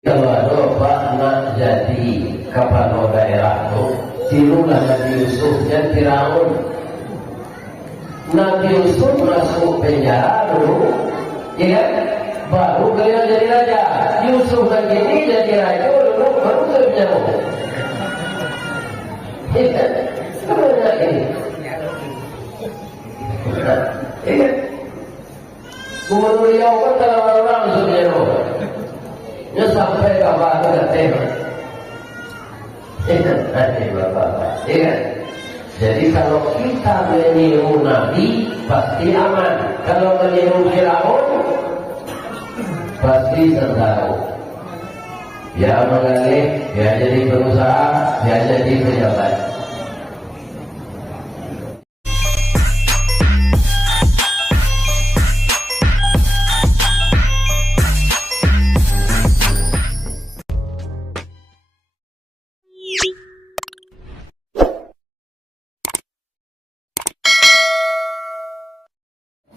Kalau ada Pak jadi kepala daerah itu tirulah Nabi Yusuf dan Firaun. Nabi Yusuf masuk penjara dulu, ya kan? Baru beliau jadi raja. Yusuf lagi ini jadi raja dulu, baru ke penjara. Ya kan? Sebenarnya ini. Ya kan? Gubernur Riau kan kalau orang masuk penjara. Dia sampai ke bawah ke tema. Nanti bapak-bapak, ya. Jadi kalau kita meniru Nabi pasti aman. Kalau meniru Firaun pasti tertaruh. Dia mengalih, dia jadi pengusaha, dia jadi pejabat.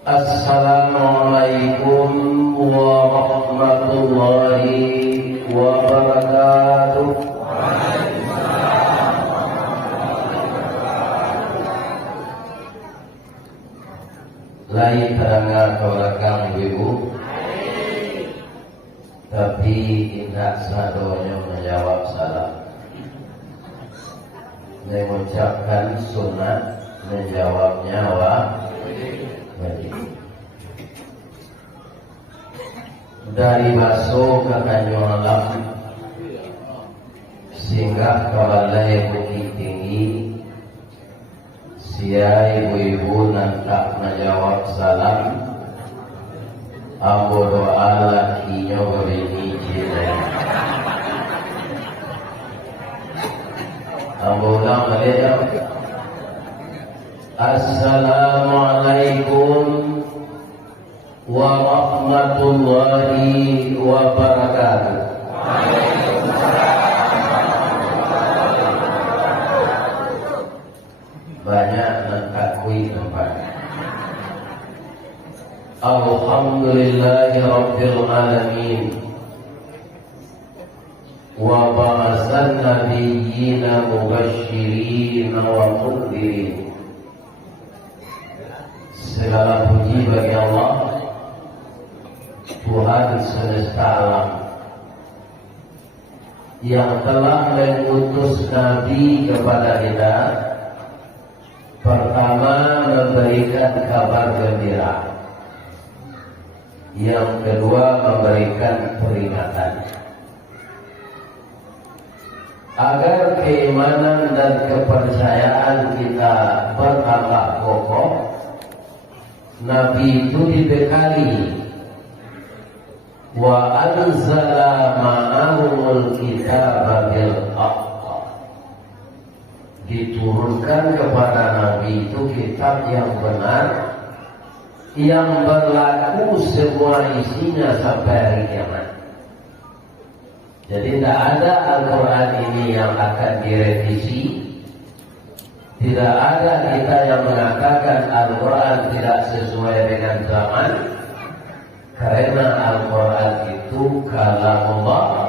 Assalamualaikum warahmatullahi wabarakatuh. Lain terangga belakang ibu, tapi tidak sadonya menjawab salam. Mengucapkan sunat, menjawabnya wajib. Dari Baso ke Tanjung Alam singgah ke Balai Bukit Tinggi, sia ibu-ibu nantak menjawab salam. Ambo doa lakinya berini jilai. Ambo ulang balik. Assalamualaikum warahmatullahi wabarakatuh. Banyak mengakui tempat. Alhamdulillahi rabbil alamin. Wa ba'asan nabiyyina mubasysyirin wa mundhirin. Segala puji bagi Allah, Tuhan semesta alam, yang telah mengutus Nabi kepada kita. Pertama, memberikan kabar gembira. Yang kedua, memberikan peringatan. Agar keimanan dan kepercayaan kita bertambah kokoh, Nabi itu dibekali wa anzala ma'ahumul kitaba bil haqq. Diturunkan kepada Nabi itu kitab yang benar, yang berlaku semua isinya sampai hari kiamat. Jadi tidak ada Al-Quran ini yang akan direvisi. Tidak ada kita yang mengatakan Al-Quran tidak sesuai dengan zaman, karena Al-Quran itu kalamullah.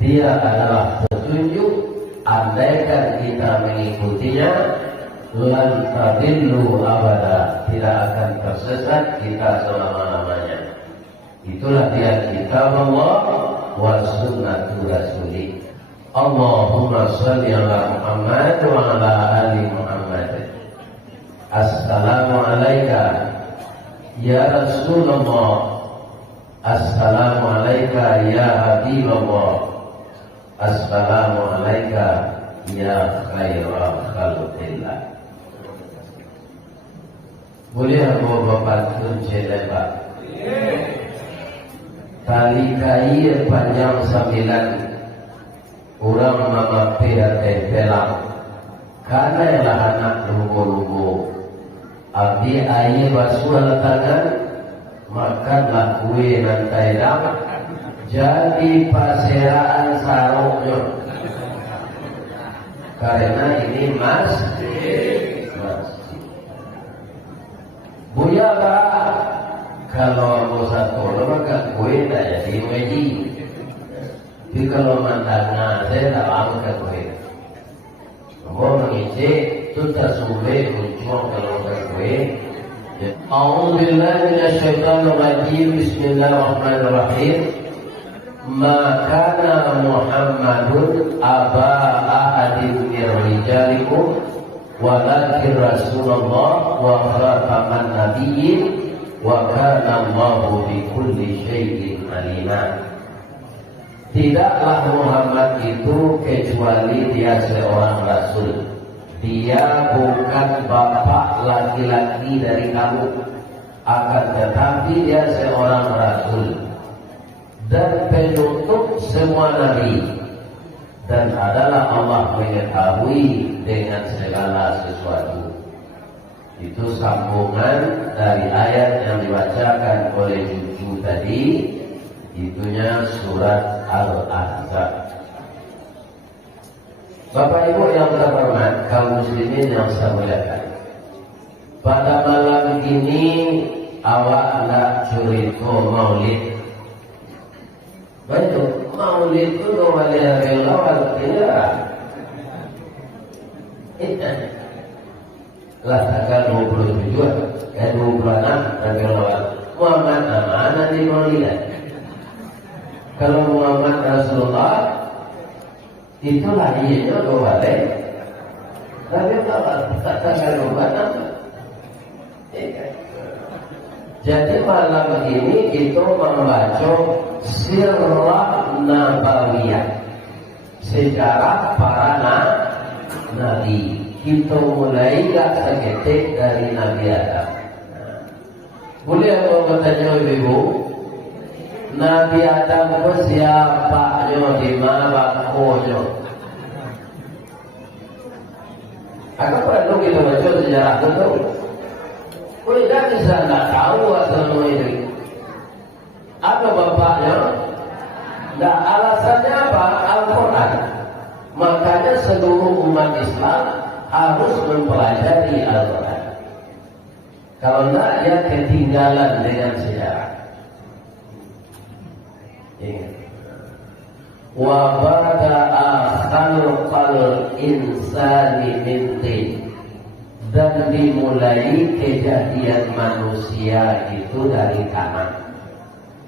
Dia adalah petunjuk. Andaikan kita mengikutinya, lan tadillu abada, tidak akan tersesat kita selama-lamanya. Itulah dia kitab Allah wa sunnatu rasulih. Allahumma salli ala Muhammad wa ala ali Muhammad. Assalamu alayka ya Rasulullah. Assalamu alayka ya Habibullah. Assalamu alayka ya khairal khalqillah. Boleh Bapak kunci lebar. Tali kain panjang 9. Orang memakai tempelang, karena ialah anak lugu-lugu. Abdi air basuh tangan, makanlah kue dan taidam, jadi paseraan sarungnya. Karena ini masjid. Buya Pak, kalau mau satu maka kue tak jadi wajib. Tapi kalau mandangnya saya tak lama ke gue. Mau mengisi sudah sulit muncul kalau ke gue. A'udzubillahi minasyaitonir rajim. Bismillahirrahmanirrahim. Ma kana Muhammadun aba ahadin min rijalikum walakin Rasulullah wa khataman nabiyyin wa kana Allahu bikulli syai'in alima. Tidaklah Muhammad itu kecuali dia seorang rasul. Dia bukan bapak laki-laki dari kamu, akan tetapi dia seorang rasul dan penutup semua nabi, dan adalah Allah mengetahui dengan segala sesuatu. Itu sambungan dari ayat yang dibacakan oleh cucu tadi, itunya surat Al-Ahzab. Bapak Ibu yang terhormat, kaum muslimin yang saya muliakan, pada malam ini awak nak cerita maulid. Baik, maulid itu awalnya awal tidak. Lah tanggal 27, 26 tanggal awal. Muhammad mana di maulid? Kalau Muhammad Rasulullah itulah ianya boleh. Tapi kalau tanggal 26, jadi malam ini kita membaca Sirah Nabawiyah, sejarah para nabi. Kita mulai gak seketik dari Nabi Adam. Boleh aku bertanya ibu, Nabi Adam itu siapanya, di mana bakonya? Aku perlu kita baca sejarah itu. Kau tidak bisa tak tahu asal ini. Apa bapaknya? Nah, alasannya apa? Al-Quran. Makanya seluruh umat Islam harus mempelajari Al-Quran. Kalau tidak, dia ketinggalan dengan sejarah. Wa bada'a khalqal insani min tin, dan dimulai kejadian manusia itu dari tanah.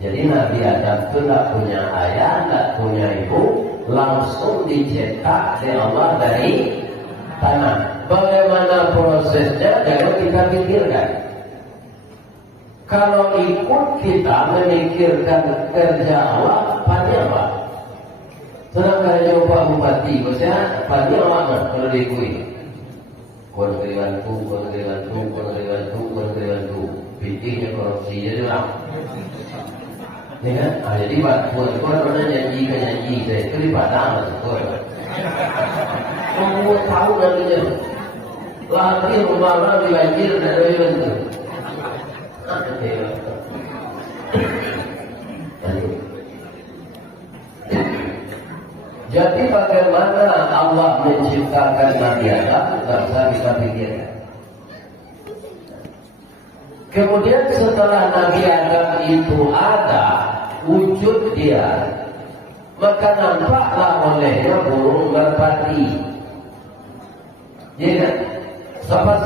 Jadi Nabi Adam itu tidak punya ayah, tidak punya ibu, langsung dicetak oleh Allah dari tanah. Bagaimana prosesnya? Jangan kita pikirkan. Kalau ikut kita memikirkan kerja Allah, pada apa? Senang kerja Pak Bupati, maksudnya pada apa kalau diikui? Kontribantu, pikirnya korupsi jadi orang. Ya kan? Jadi buat orang nyanyi saya itu di Padang lah. Kamu tahu nantinya lagi rumah di banjir dan itu. Jadi bagaimana Allah menciptakan Nabi Adam, tidak usah kita pikirkan. Kemudian setelah Nabi Adam itu ada wujud dia, maka nampaklah olehnya burung merpati. Ya, sama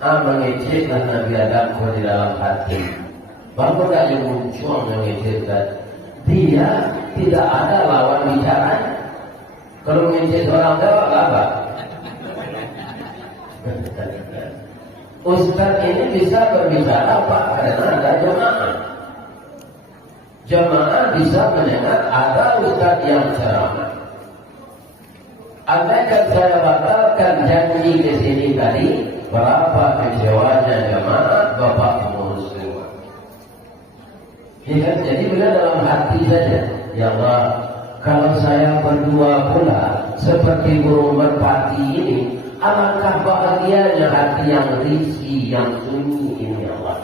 mengeceklah Nabi Adam di dalam hati. Bapak tak yang muncul mengecekkan. Dia tidak ada lawan bicara. Kalau mengecek orang tua apa? Ustaz ini bisa berbicara apa? Karena ada jemaah. Jemaah bisa mendengar ada ustaz yang ceramah. Andaikan saya batalkan janji di sini tadi, berapa kecewanya jemaah Bapak pengurus semua. Ya, jadi bila dalam hati saja, ya Allah, kalau saya berdua pula seperti burung merpati ini, alangkah bahagianya hati yang risih, yang sunyi ini, ya Allah.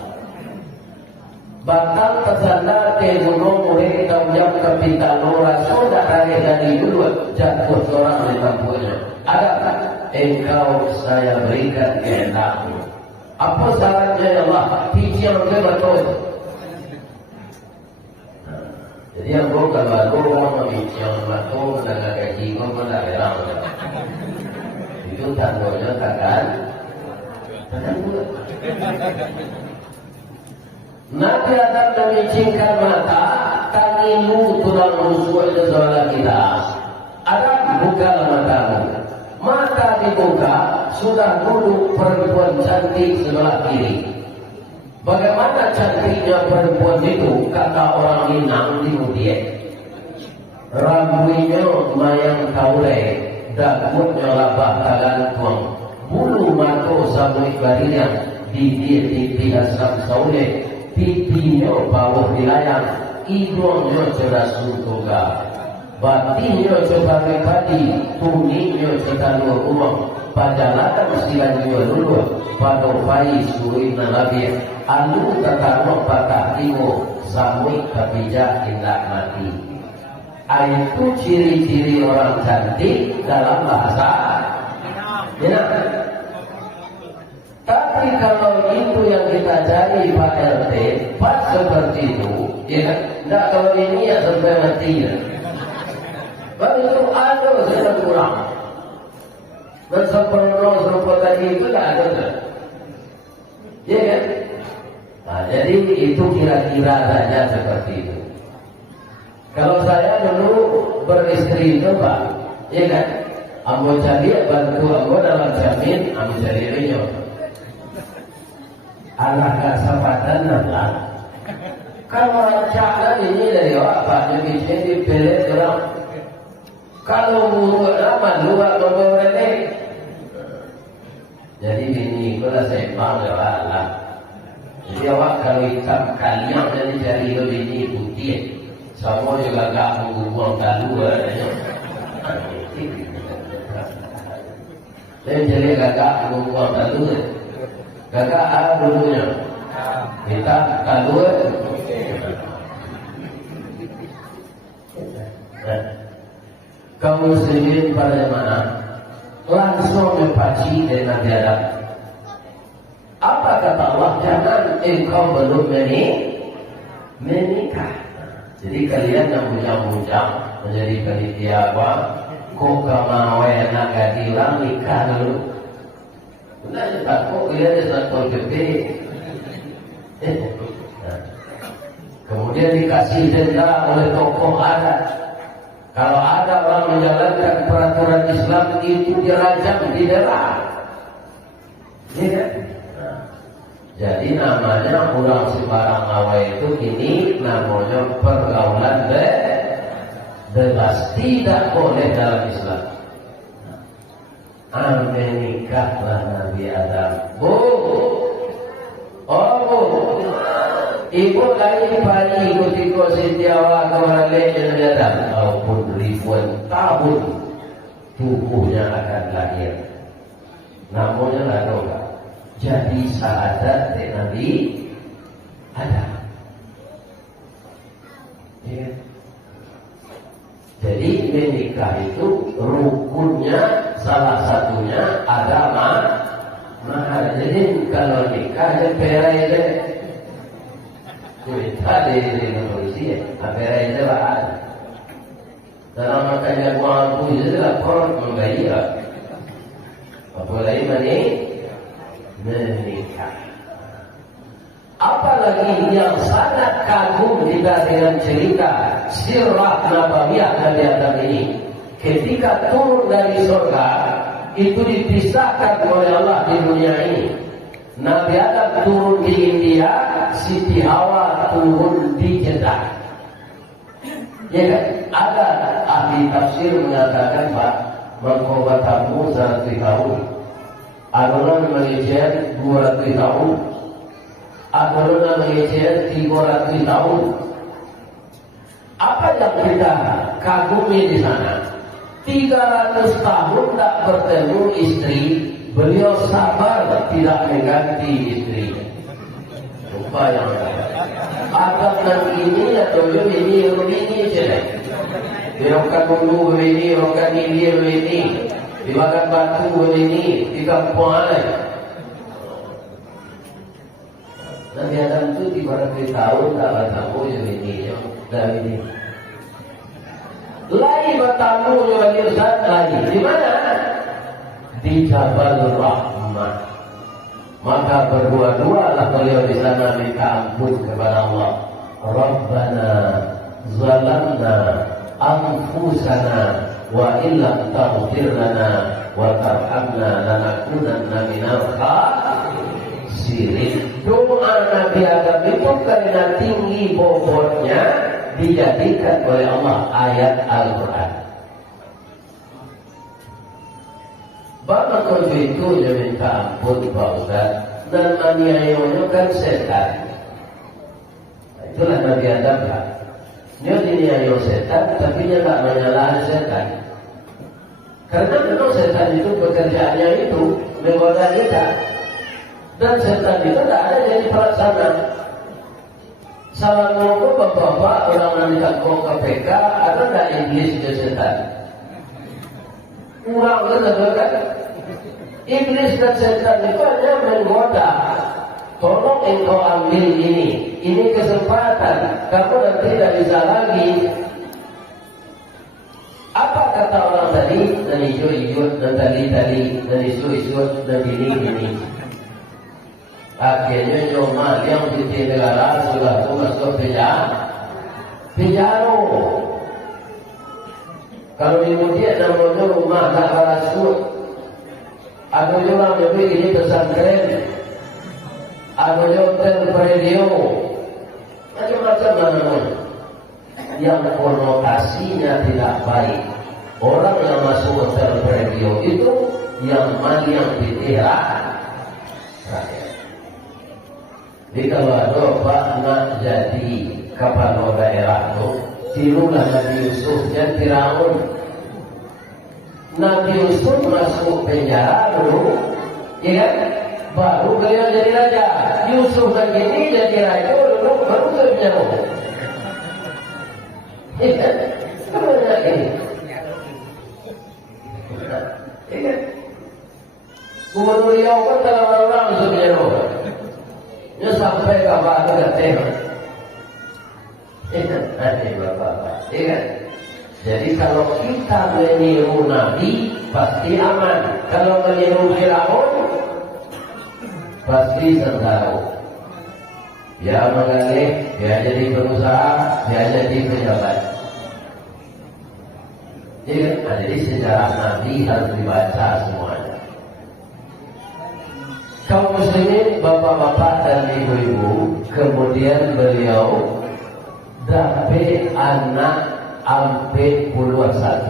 Batal kesana ke gunung murid taujam kepinta nora sudah dari dulu jatuh seorang di tampunya. Adakah engkau saya berikan kehendakmu? Apa syaratnya, ya Allah? Hiji yang betul. Jadi Jadi aku kalau aku mau yang waktu mendagang gaji kau mendagang itu tanggalnya takkan buat. Nabi Adam memicingkan mata, tangimu tulang rusuk itu saudara kita. Adam buka matamu. Mata dibuka, sudah duduk perempuan cantik sebelah kiri. Bagaimana cantiknya perempuan itu? Kata orang Minang di Mudiek. Rambutnya mayang taule, dagutnya labah tagantuang, bulu mato samui barinya, di pihak saule, pipinya bawah dilayang, hidungnya cerdas suntuga, batinnya sebagai padi, tuningnya setanua uang, pajalakan silannya lulu, padopai suri nalabir, alu tatarok patah timo, samui kabijak indah mati. Itu ciri-ciri orang cantik dalam bahasa Minang. Tapi kalau itu yang kita cari Pak RT, pas seperti itu, ya kan? Tidak kalau ini ya sampai mati ya. Baru itu ada sudah kurang. Dan seperti tadi itu tidak ada. Ya kan? Nah, jadi itu kira-kira saja seperti itu. Kalau saya dulu beristri itu Pak, ya kan? Ambo cari bantu ambo dalam jamin, ambo cari rinyo. Allah kesempatan nambah. Kalau rancangan ini dari apa? Jadi dipilih orang. Kalau buruh nama luar membawa ini. Jadi ini kalau saya bangga Allah. Jadi awak kalau hitam kalian jadi cari ini putih. Semua juga gak mengumpul kedua dan jadi gagak mengumpul kedua gagak ada dulunya kita kedua kaum muslimin pada mana langsung mempaci dengan Adam. Apa kata Allah? Jangan engkau belum menikah. Jadi kalian yang bujang-bujang menjadi panitia apa? Kok kamawe nak gadilang nikah dulu? Benar tak? Kok dia satu gede? Kemudian dikasih denda oleh tokoh adat. Kalau ada orang menjalankan peraturan Islam itu dirajam, didera. Ya. Jadi namanya ulang sembarang awal itu ini namanya pergaulan bebas, tidak boleh dalam Islam. Menikahlah Nabi Adam. Bu, ibu lain pagi ketika setiawa kembali Adam, walaupun ribuan tahun tubuhnya akan lahir. Namanya ladoga. Jadi syahadat Nabi Adam. Ya. Jadi menikah itu rukunnya salah satunya ada mahar. Jadi kalau nikah ya perai je. Kita di polisi ya, perai je lah. Dalam makanya gua aku jadi lapor membayar. Apalagi menikah. Apalagi yang sangat kagum kita dengan cerita sirah nabawiyah Nabi Adam ini. Ketika turun dari surga, itu dipisahkan oleh Allah di dunia ini. Nabi Adam turun di India, Siti Hawa turun di Jeddah. Ya kan? Ada ahli tafsir mengatakan Pak, mengkobatamu 100 tahun. Adonan Malaysia 200 tahun, adonan Malaysia 300 tahun. Apa yang kita kagumi di sana? 300 tahun tak bertemu istri, beliau sabar tidak mengganti istri. Lupa yang ada yang ini atau ini saja. Dirokan dulu ini, dirokan ini. Dimakan batu ini, di kampung lain. Nabi Adam itu 300 tahun tak bertemu ini, dan ini. tamu lagi Ustaz lagi. Di mana? Di Jabal Rahmah. Maka berdua-dualah beliau di sana minta ampun kepada Allah. Rabbana zalamna anfusana wa illam taghfir lana wa tarhamna lanakunanna minal khasirin. Doa Nabi Adam itu karena tinggi bobotnya dijadikan oleh Allah ayat Al-Quran. Bapak itu dia minta ampun Pak Ustaz, dan aniayanya kan setan. Itulah Nabi Adam kan. Dia diniayo setan, tapi dia tak menyalahi setan. Karena memang setan itu pekerjaannya itu menggoda kita. Dan setan itu tak ada jadi pelaksana. Salah ngomong bapak-bapak orang nanti kau KPK ada tak iblis itu setan? Kurang kan? Iblis dan setan itu hanya menggoda. Tolong engkau ambil ini kesempatan. Kamu nanti tidak bisa lagi. Apa kata orang tadi? Dan hijau-hijau, dan tali-tali, dan isu-isu, dan ini. Akhirnya Nyomal yang di negara sudah masuk penjara. Kalau kemudian namanya rumah tak berasut, ada orang yang begini pesantren, ada hotel radio, macam-macam mana yang konotasinya tidak baik. Orang yang masuk hotel radio itu yang ditirak rakyat. Jadi kalau ada Pak nak jadi kepala daerah itu, tirulah Nabi Yusuf dan Firaun. Nabi Yusuf masuk penjara dulu, ya kan? Baru beliau jadi raja. Yusuf lagi ini jadi raja dulu, baru ke penjara. Ya kan? Kemana ini? Ya kan? Gubernur Riau kan telah orang masuk penjara. Dia sampai ke Bapak Gateng. Nanti Bapak-Bapak, ya kan? Jadi kalau kita meniru Nabi pasti aman. Kalau meniru Firaun pasti sendau. Dia mengalih, dia jadi pengusaha, dia jadi pejabat. Jadi sejarah Nabi harus dibaca semuanya. Kaum muslimin, bapak-bapak dan ibu-ibu, kemudian beliau dapat anak sampai puluhan 1.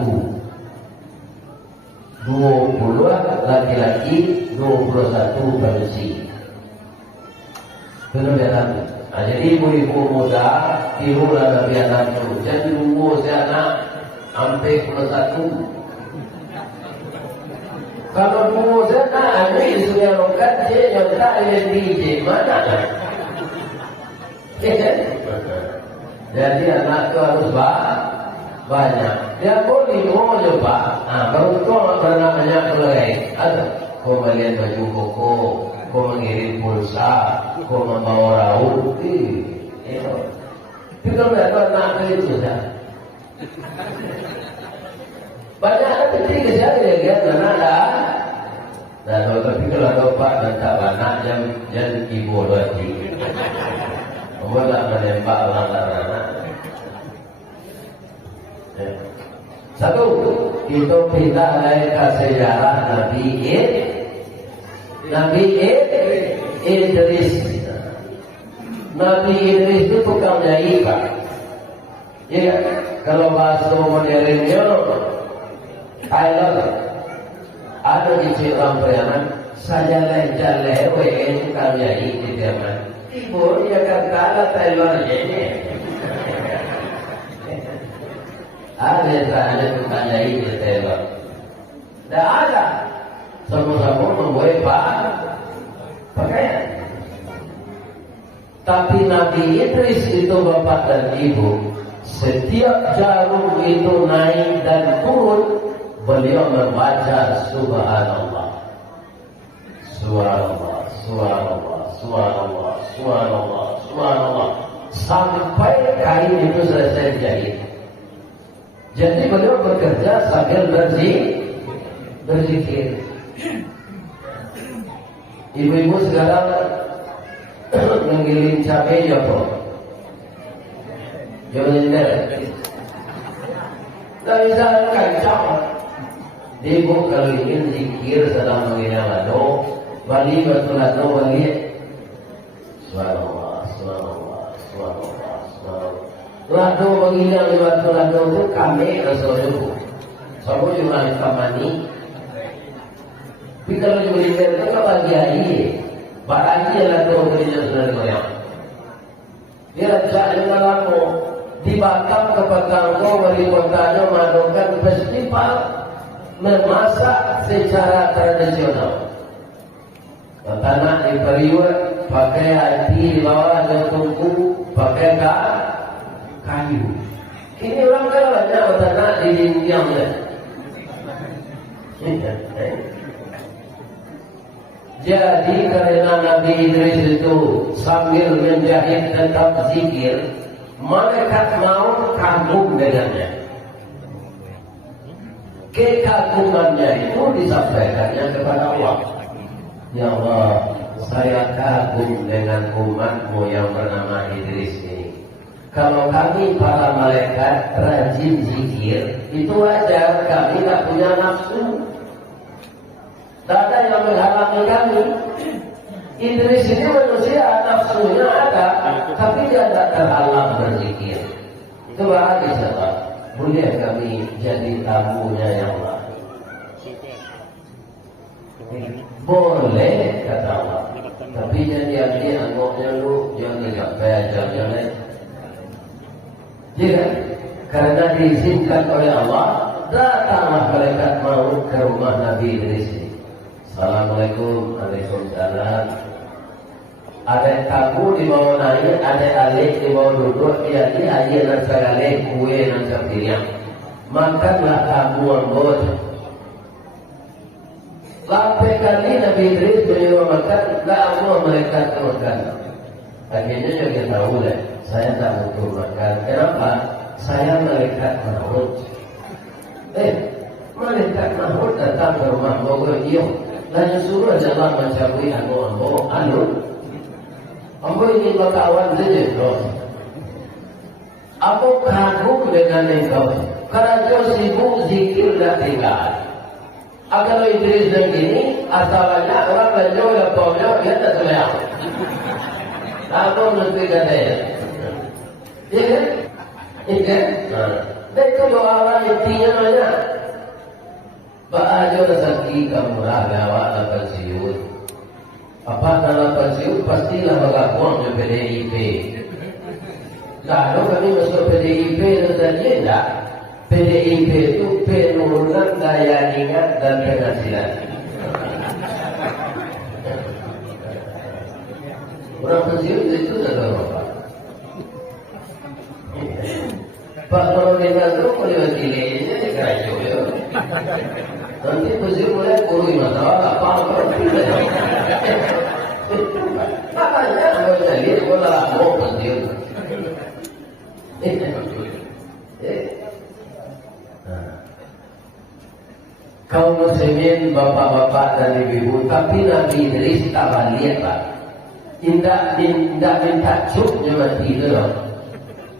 20 laki-laki, 21 manusia. Itu biasa. Nah, jadi ibu-ibu muda tirulah Nabi Adam itu. Jangan tunggu si anak sampai 21. Kalau tunggu si anak ini sudah rokat je, yang tak ada DJ mana? Jadi anak itu harus banyak. Dia boleh mau coba. Baru kau bernamanya keluarga. Ada kau melihat baju koko, kau mengirim pulsa, kau membawa raut. Tapi kalau tidak tahu anak itu saja. Banyak anak kecil saja dia lihat anak dah. Dan tapi kalau bapak dan tak anak yang ibu lagi. Kamu tak menembak anak-anak. Satu, itu kita lihat ke sejarah Nabi Idris. Nabi Idris itu tukang jahit, Pak. Ya, kalau bahasa modernnya, Tyler ada di Cirebon Priaman, saja lewe tukang jahit di Priaman. Ibu dia kata ada Tyler ini. Ada tukang jahit di Tyler. Tidak ada. Sama-sama membuat pakaian. Tapi Nabi Idris itu bapak dan ibu, setiap jarum itu naik dan turun, beliau membaca Subhanallah, Subhanallah, Subhanallah, Subhanallah, Subhanallah, Subhanallah, sampai kain itu selesai dijahit. Jadi beliau bekerja sambil berzikir. Ibu-ibu sekarang menggiling cabai ya po. Jangan nyender. Tak bisa kacau. Ibu kalau ingin zikir sedang mengira lado, wali betul lado wali. Subhanallah, subhanallah, subhanallah, subhanallah. Lado mengira betul lado itu kami Rasulullah. Semua juga kamani. Tapi kalau diberikan itu ke bagi air, barangnya adalah doanya sudah goyang. Dia cak dengan aku di Batam ke Batamko wali kotanya mengadakan festival memasak secara tradisional. Pertama di periuk pakai hati di bawah ada tungku pakai kayu. Ini orang kan banyak pertama di dindingnya. Jadi karena Nabi Idris itu sambil menjahit tetap zikir, malaikat maut kagum dengannya. Kekagumannya itu disampaikannya kepada Allah. Ya Allah, saya kagum dengan umatmu yang bernama Idris ini. Kalau kami para malaikat rajin zikir, itu wajar, kami tak punya nafsu. Tak ada yang menghalangi kami. Idris ini manusia, nafsunya ada, tapi dia tidak terhalang berzikir. Itu bahagia sahabat. Boleh kami jadi tamunya yang Allah. Boleh kata Allah. Tapi jadi anggotnya lu jangan sampai jangan. Jika karena diizinkan oleh Allah, datanglah malaikat maut ke rumah Nabi Idris ini. Assalamualaikum, waalaikumsalam. Ada tamu di bawah naik, ada alik di bawah duduk, jadi ayah dan segala kue dan sepiriang. Makanlah tamu ambon. Sampai kali Nabi Idris menyuruh makan, tak semua mereka makan. Akhirnya juga tahu lah, saya tak butuh makan. Kenapa? Saya malaikat maut. Malaikat maut datang ke rumah Bogor iyo. Dan suruh jangan mencabui ambo. Ambo ini berkawan saja bro. Ambo kagum dengan engkau. Karena kau sibuk zikir dan tinggal. Kalau Idris dan gini, asalnya orang lanjut yang bawanya dia tak selayang. Ambo nanti kata ya. Iya kan? Iya kan? Dan itu doa orang intinya banyak. Ba'ajo rezeki kamu gawa dan pensiun. Apa dalam pensiun pastilah bergabung dengan PDIP. Lalu kami masuk PDIP itu tadi enggak. PDIP itu penurunan daya ingat dan penghasilan. Orang pensiun itu tidak apa. Pak kalau dengar tu boleh wakilnya dia kerajaan ya. Nanti pensiun boleh kurui masalah apa makanya kalau jadi bola mau pensiun. Kaum muslimin, bapak-bapak dan ibu-ibu, tapi Nabi Idris tak balik pak. Tidak minta cuknya mati itu loh.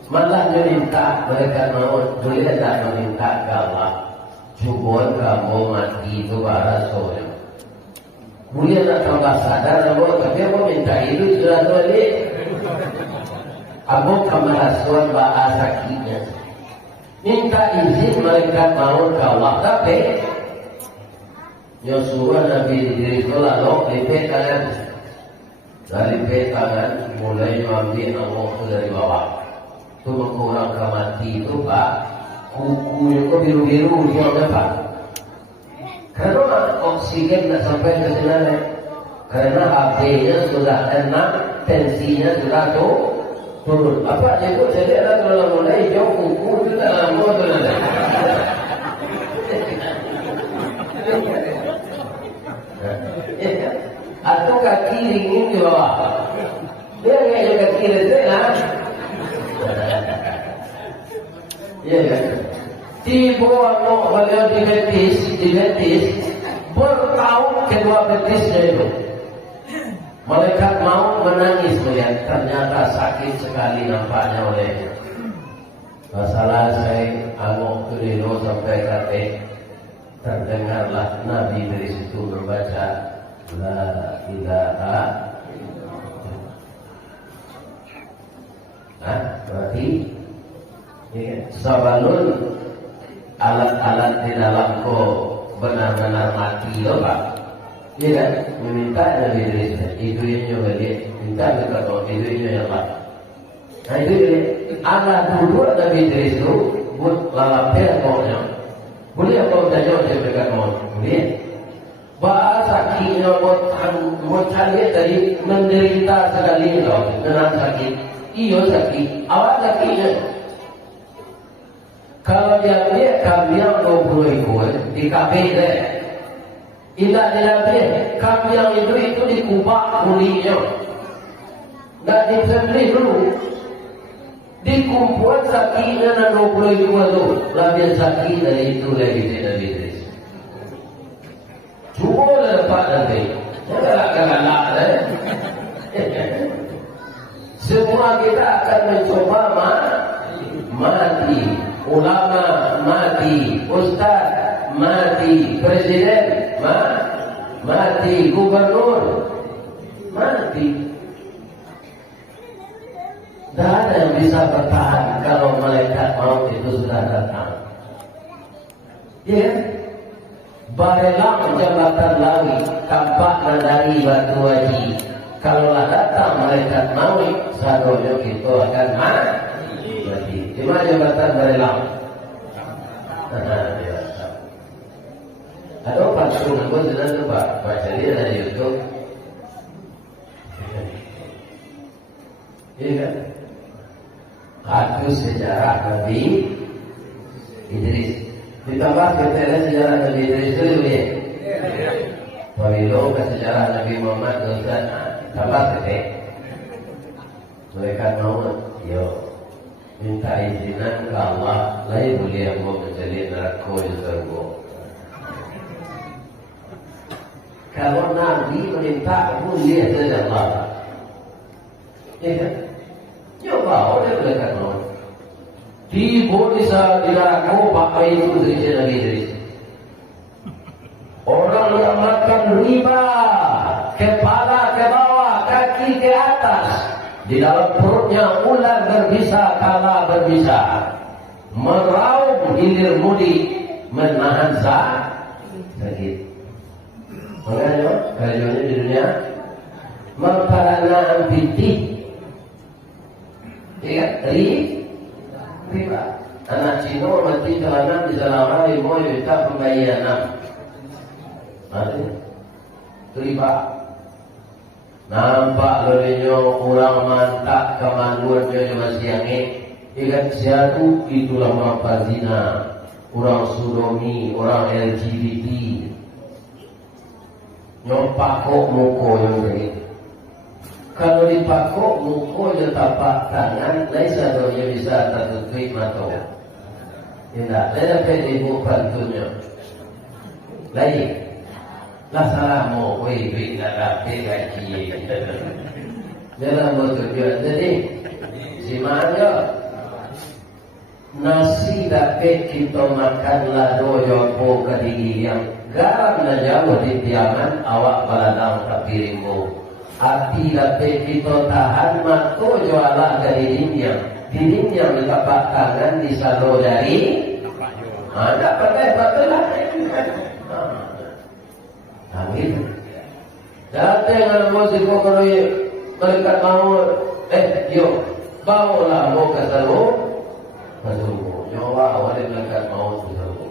Malah meminta mereka mau boleh tak meminta ke Allah. Cuba kamu mati itu para soalnya. Boleh nak tambah sadar kamu, tapi kamu minta itu sudah balik. Kamu kemerasuan bahasa sakitnya. Minta izin mereka mau ke Allah, tapi Yosua Nabi Idris lalu lipet tangan. Dari lipet tangan mulai mengambil Allah dari bawah. Itu mengurang ke mati itu pak. Kukunya kok biru-biru dia pak. Karena oksigen tidak sampai ke sana. Karena HP-nya sudah enak, tensinya sudah turun. Apa dia kok jadi ada kalau mulai jauh kuku itu dalam mobil ada. Atau kaki ringin di bawah. Dia kayak kaki ringin lah. Iya kan? Dibawa beliau di betis, bertaut kedua betisnya itu. Malaikat maut menangis melihat ternyata sakit sekali nampaknya olehnya. Masalah saya angok kelilo sampai kate terdengarlah Nabi dari situ membaca La ilaha. Berarti sabalun alat-alat di dalam benar-benar mati loh Pak. Dia kan meminta Nabi Idris itu yang nyoba dia minta dekat itu yang Pak. Nah itu dia anak dulu Nabi Idris itu buat lalapnya kaunya. Boleh kau tanya dia dekat mau boleh. Bahasa kini buat kalian tadi menderita sekali loh dengan sakit. Iyo sakit, awak sakitnya. Kalau dia lihat kami yang 20 ekor di kafe deh. Tidak diambil kami yang itu dikubah kulitnya. Nggak disembelih dulu. Dikumpul sakitnya dan 20 ekor itu. Lebih sakit dari itu lagi tidak bisa. Cuma dapat nanti. Jangan galak semua kita akan mencoba mati. Ulama mati, ustaz mati, presiden mati, gubernur mati. Tidak ada yang bisa bertahan kalau malaikat maut itu sudah datang. Ya, barelang jambatan lawi, kampak dari batu haji. Kalaulah datang malaikat maut, sadonya kita akan mati. Di mana jabatan barelang? Ada patung aku sudah coba baca dia dari YouTube. Iya kan? Aku sejarah Nabi Idris. Ditambah kita sejarah Nabi Idris itu ya. Walido ke sejarah Nabi Muhammad Ustaz. Tambah kita. Mereka mau yo minta izinan ke Allah, lain boleh yang mau menjadi neraka di surga. Kalau Nabi minta boleh saja Allah. Ya kan? Coba oleh mereka mau. Di bisa di neraka pakai itu dari Nabi Idris. Orang yang makan riba, kepala ke bawah, kaki ke atas. Di dalam perutnya ular berbisa, kala berbisa. Meraup hilir mudik, menahan sakit. Makanya kajiannya di dunia memperana ampiti. Ya, riba. Anak Cina mati celana di selama 5 juta pembayaran. Mati riba. Nampak lelenya orang mantak kemanduannya masih angin. Ikat siatu itulah orang zina, orang sodomi, orang LGBT. Nyopakok muko yang ini. Kalau dipakok muko je tapak tangan, lain sadonya bisa tertutup mata. Tidak, saya dapat ibu bantunya. Lain. Lah salah mau wei nak dapat gaji. Jangan bertujuan jadi si mana nasi dapat kita makanlah doyo po kadigi yang garam na jauh di tiaman awak baladang kapiringmu. Hati dapat kita tahan mato jualah dari dinding di tapak tangan di salo dari. Ada pakai batulah. Amin. Datang dengan musik pokoknya mereka mau yuk bawalah mau ke salu nyawa oleh mereka mau ke salu.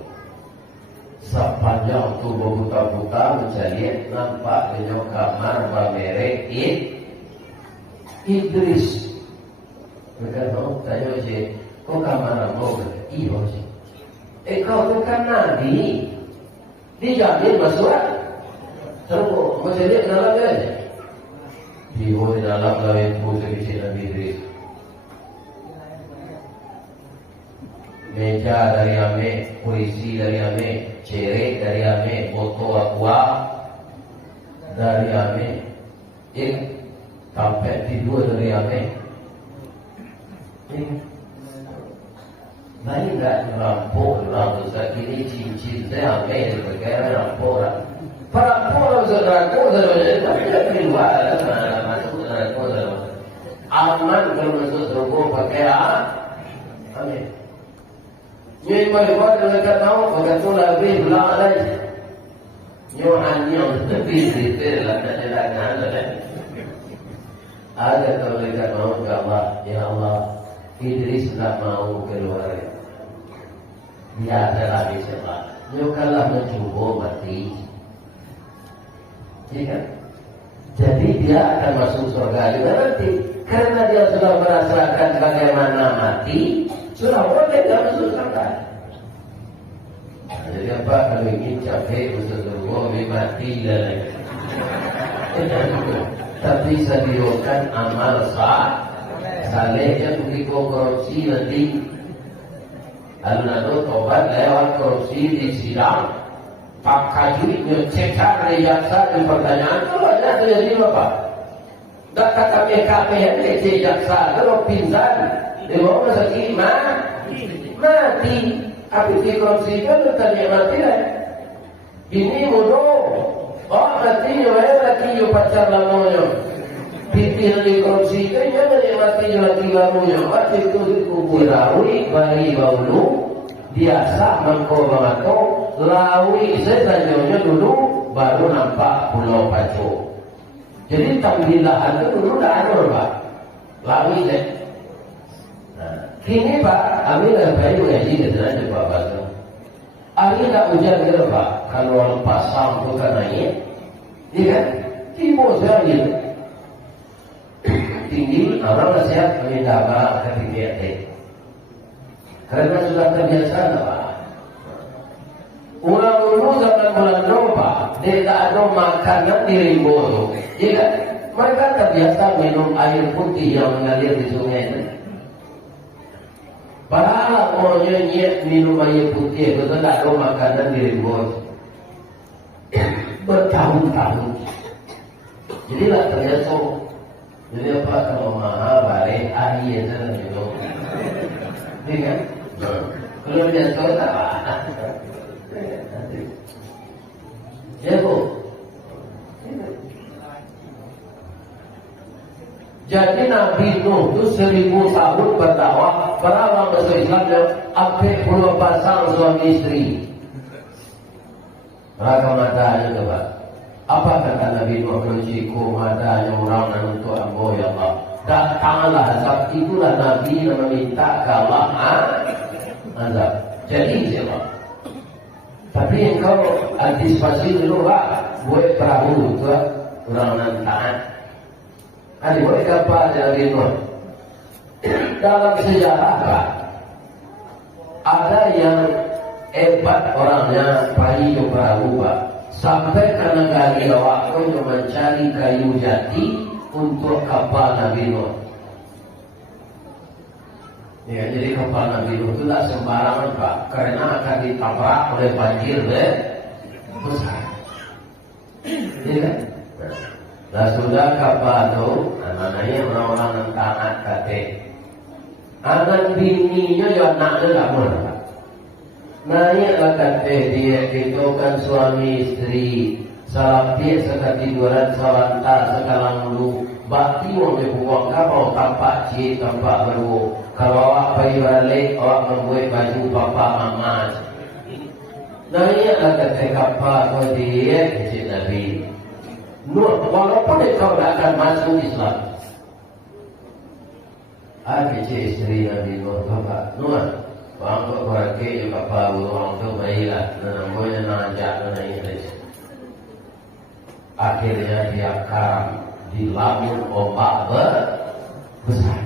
Sepanjang tubuh buta-buta mencari nampak di kamar bamerek Idris. Mereka mau tanya si kau kamar mau iya sih. Kau bukan Nabi. Dijamin masuk. Terus, macam dia dalam dia. Di dalam lain pun sekecil Nabi Idris. meja dari ame, kursi dari ame, cerek dari ame, botol aqua dari ame, sampai tidur dari ame. Baik nggak rampok ini cincin saya ame sebagai rampok. Para saudaraku tapi tidak keluar masuk saudaraku. Aman kalau masuk surga pakai amin. Ini baik-baik dengan kata tahu pakai tu lebih belang lagi. Nyohan lebih detail lah dan ada kalau mereka mau ke Allah, ya Allah, Idris tidak mau keluar. Dia adalah bisa. Nyokalah mencoba mati. Ya kan? Jadi dia akan masuk surga juga nanti. Karena dia sudah merasakan bagaimana mati, sudah boleh dia masuk surga. Jadi apa kalau ingin capek masuk surga, mati dan tapi sediakan amal saleh yang berikut korupsi nanti. Lalu tobat lewat korupsi di sidang. Pak Kaji mencekar jaksa di pertanyaan itu ada terjadi apa? Tak kata PKP yang kecil jaksa kalau pingsan di bawah sakit mati. Tapi di korupsi itu terjadi mati lah. Ini mudah. Oh mati lagi pacar lamanya. Pipi di korupsi itu jangan mati lagi lamanya. Waktu itu kubur rawi bari baulu biasa mengkobato. Lawi setanyonya dulu baru nampak Pulau Pacu. Jadi tampilan itu dulu dah ada Pak. Lawi deh. Nah, kini Pak, kami dah baik ngaji kita aja Pak Batu. Hari tak hujan gitu Pak. Kalau pasang tu kan naik, iya kan? Timur sekali. Tinggi, orang nasihat minta Pak ketinggian. Karena sudah terbiasa Pak. Orang dulu zaman bulan Roma, dia tak ada makanan di rimbo. Ya, mereka terbiasa minum air putih yang mengalir di sungai. Padahal orangnya niat minum air putih, betul tak ada makanan di rimbo. Bertahun-tahun. Jadi lah terbiasa. Jadi apa kalau mahal balik air sana minum. Ya kan? Kalau biasa tak apa. Ya Bu. Jadi Nabi Nuh itu 1000 tahun berdakwah, berawal masuk Islam yang hampir puluh pasang suami istri. Raga matanya coba. Apa kata Nabi Nuh menciku matanya orang untuk ambo ya Allah. Datanglah azab, itulah Nabi yang meminta ke Allah azab. Jadi siapa? Tapi engkau antisipasi dulu Pak, buat perahu itu orang nantaan. Ada buat kapal dari Nuh. Dalam sejarah Pak, ada yang hebat orangnya pergi ke perahu Pak, sampai ke negara waktu untuk mencari kayu jati untuk kapal Nabi Nuh. Ya, jadi kapal Nabi Nuh itu tak sembarangan Pak, karena akan ditabrak oleh banjir besar. Ini kan? Nah sudah kapal itu, anaknya orang-orang yang taat kate. Anak bininya juga anaknya tak boleh Pak. Naiklah kate dia itu kan suami istri, salah dia sekatiduran sawantar sekalang dulu. Bakti mau dibuang kapal tampak cik, tampak baru. Kalau awak pergi balik, awak membuat baju papa mama. Naiklah kata kapal kau dia kecil Nabi Nuh, walaupun kau tidak akan masuk Islam. Kecil istri Nabi Nuh, Bapak Nuh, orang tu pergi je kapal orang tu baiklah. Namanya najak naik. Akhirnya dia karam di laut ombak besar.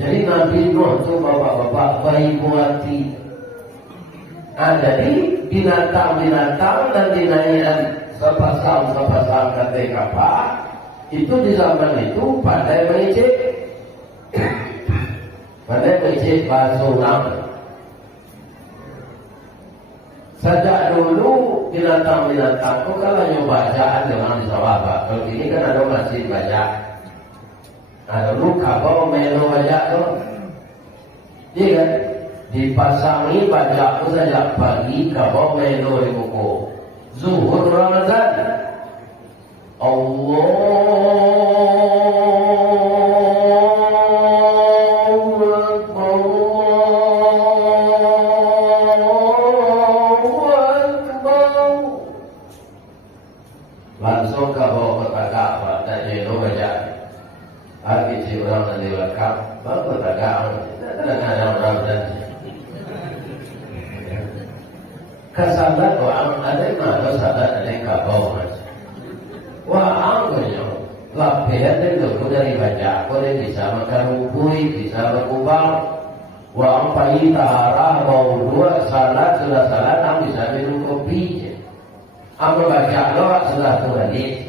Jadi Nabi Nuh itu bapak-bapak baik hati. Jadi binatang-binatang dan dinaikan sepasang kata kapal itu di zaman itu pandai mengecek. Karena becek basuh nama. Sejak dulu binatang-binatang itu kalau nyoba bacaan dengan disawah. Kalau ini kan ada masjid banyak. Ada dulu kabau melo banyak tuh. Iya kan? Dipasangi bajak itu sejak pagi kabau melo di buku. Zuhur Ramadan. Langsung ke bawah kota Ka'bah dan jeno baca. Hari si orang nanti lekap, baru kota Ka'bah. Ada orang dan kesalahan doang ada mana salah ada kabau macam. Wah anggunya, lapihan itu dari baca, kau bisa makan rubui, bisa berkubang. Wah pagi tahara mau dua salat sudah salat, ang bisa minum kopi. Aku baca doa sudah tadi.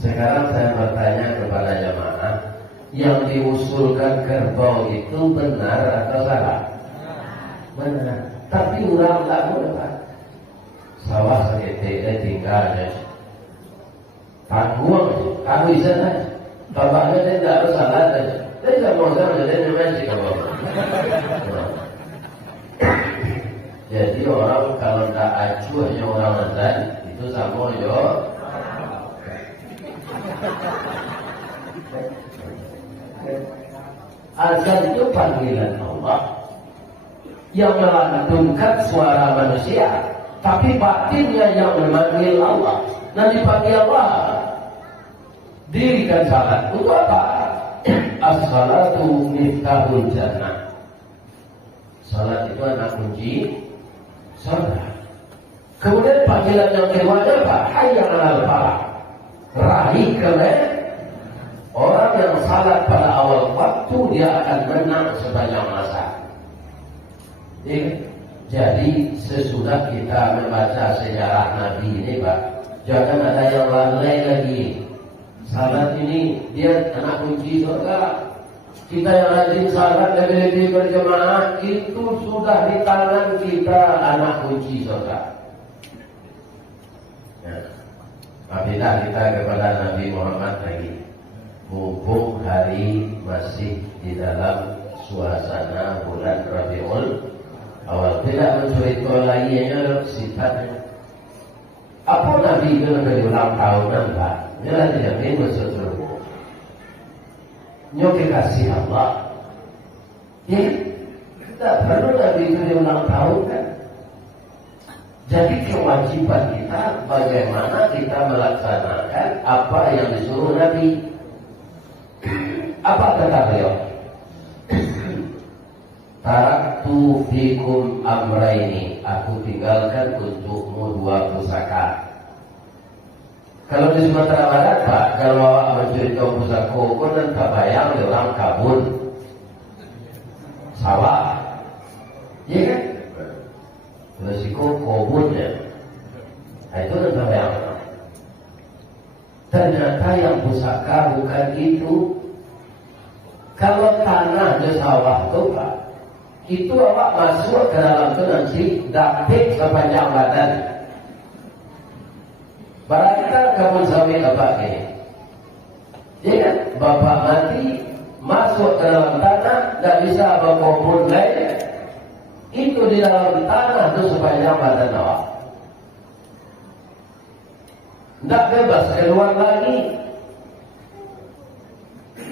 Sekarang saya bertanya kepada jemaah, yang diusulkan kerbau itu benar atau salah? Benar. Tapi orang tak boleh. Sawah seketika tinggalnya. Tanggung, kamu bisa saja. Bapaknya dia tidak harus salah saja. Dia tidak mau sama jadi masih kamu. Jadi orang kalau tak acuhnya orang azan itu sama yo. Azan itu panggilan Allah yang melantunkan suara manusia, tapi batinnya yang memanggil Allah. Dan dipanggil Allah. Dirikan salat untuk apa? As-salatu miftahul jannah. Salat itu anak kunci surga. Kemudian panggilan yang kedua apa? Hayya 'alal falah. Raih kalian. Orang yang salat pada awal waktu dia akan menang sepanjang masa. Jadi sesudah kita membaca sejarah Nabi ini, Pak, jangan ada yang lalai lagi. Salat ini dia anak kunci surga. Kita yang rajin salat lebih-lebih berjemaah itu sudah di tangan kita anak kunci surga. Ya. Apabila kita kepada Nabi Muhammad lagi, mumpung hari masih di dalam suasana bulan Rabiul Awal, tidak mencuri lainnya sifatnya. Apa Nabi itu lebih ulang tahunan, Pak? Dia tidak ingin berseteru. Nyoke kasih Allah. Ya, tidak perlu Nabi itu diulang tahun kan? Jadi kewajiban kita bagaimana kita melaksanakan apa yang disuruh Nabi. Apa kata beliau? Taraktu fikum amraini, aku tinggalkan untukmu dua pusaka. Kalau di Sumatera Barat, Pak, kalau mencuri pusaka koko dan kabayang di orang kabun sawah, iya kan? Resiko kobun ya, nah, itu dan kabayang. Ternyata yang pusaka bukan itu. Kalau tanah di sawah itu, Pak, itu awak masuk ke dalam itu nanti dapat sepanjang badan. Barang kita kamu sawit apa ini? Ya kan? Bapak mati masuk ke dalam tanah, tidak bisa berkumpul lain. Itu di dalam tanah itu sepanjang badan awak. Tidak bebas keluar lagi.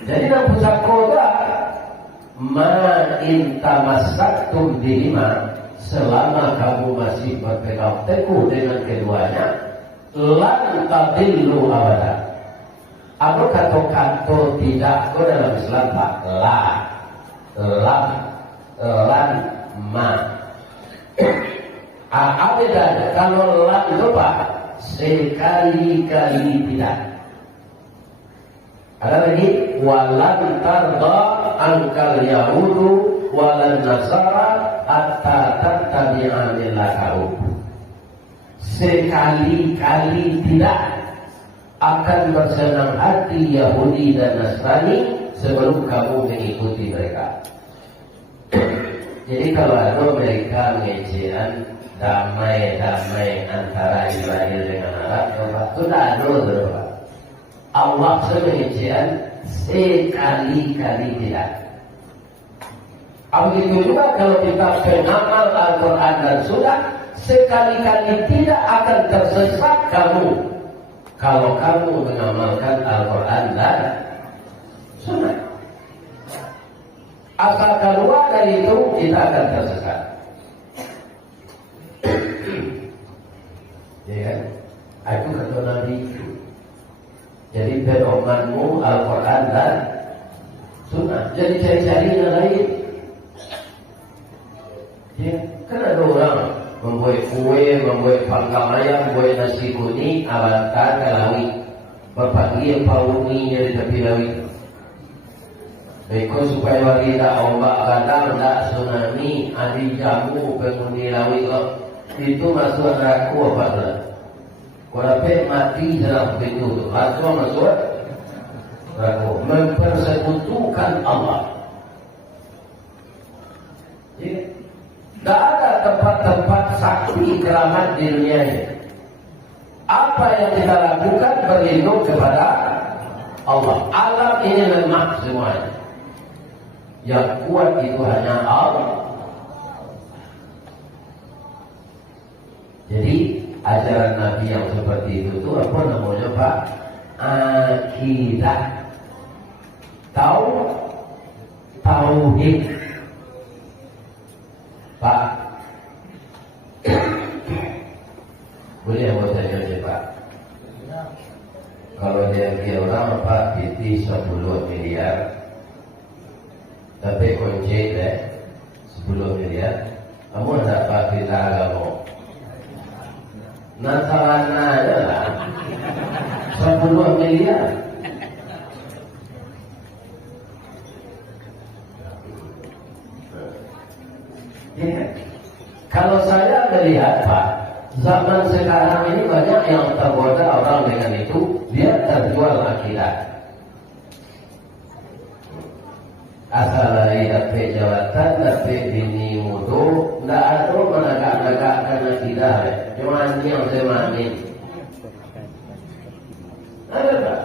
Jadi dalam pusaka ma in tamassaktum bihima, selama kamu masih berpegang teguh dengan keduanya, lan tadillu abada. Aku kata-kata tidak aku dalam Islam, Pak. Lan ma. Apa bedanya? Kalau lan itu, Pak, sekali-kali tidak. Ada lagi, walan tarda angkal yahudu walan nasara hatta tattabi'a millatahu. Sekali-kali tidak akan bersenang hati Yahudi dan Nasrani sebelum kamu mengikuti mereka. Jadi kalau ada mereka mengejian damai antara Israel dengan Arab, sudah ada. Allah mengejian sekali-kali tidak. Begitu juga kalau kita pengamal Al-Quran dan Sunnah, sekali-kali tidak akan tersesat kamu kalau kamu mengamalkan Al-Quran dan Sunnah. Asal keluar dari itu kita akan tersesat. Ya kan? Aku kata Nabi itu. Jadi pedomanmu Al-Quran dan Sunnah. Jadi cari-cari yang lain. Ya, kan ada orang membuat kue, membuat pangkal ayam, membuat nasi kuning, alatkan ke laut. Berpagi pauni di tepi laut. Baiklah supaya bagi tak ombak kadang, tak tsunami, adi jamu, penghuni laut itu masuk neraka apa sahaja. Kalau mati dalam pintu itu, langsung masuk neraka. Mempersekutukan Allah. Ya. Tak ada tempat-tempat sakti keramat di dunia ini. Apa yang kita lakukan berlindung kepada Allah. Alam ini lemah semuanya. Yang kuat itu hanya Allah. Jadi ajaran Nabi yang seperti itu apa namanya Pak? Akidah. Tauhid. Pak, boleh mau tanya Pak? Kalau dia orang Pak PT 10 miliar, tapi kunci 10 miliar, kamu ada Pak kita agama? Nasalana adalah 10 miliar. Ya. Kalau saya melihat Pak, zaman sekarang ini banyak yang tergoda orang dengan itu, dia terjual akidah. Asal dari dapat jawatan, dapat bini mudo, tidak ada menegak-negakkan akidah. Cuma yang semanin. Ada tak?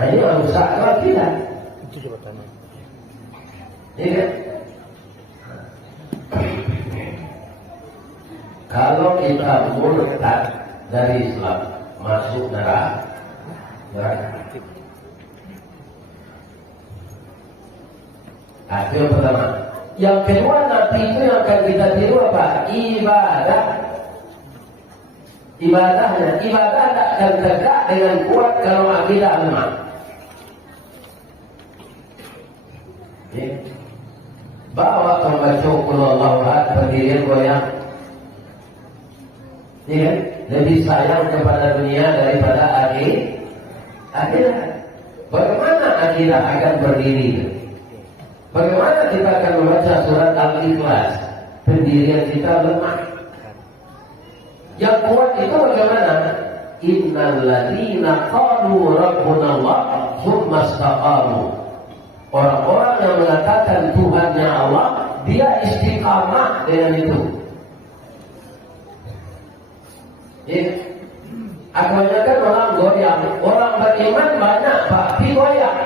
Hanya rusak akidah. Itu jawatannya. Iya. Kalau kita murtad dari Islam masuk neraka. Itu yang pertama. Yang kedua, Nabi itu yang akan kita tiru apa? Ibadah. Ibadahnya, ibadah tak akan tegak dengan kuat kalau akidah lemah. Bawa membaca Qul Allahu Ahad, berdiri goyang. Ya, lebih sayang kepada dunia daripada akhirat. Bagaimana akidah akan berdiri? Bagaimana kita akan membaca surat Al-Ikhlas? Pendirian kita lemah. Yang kuat itu bagaimana? Innal ladzina qalu rabbuna Allah tsumma istaqamu. Orang-orang yang mengatakan Tuhannya Allah, dia istiqamah dengan itu. Ya. Kebanyakan orang goyang, orang beriman banyak tapi goyang.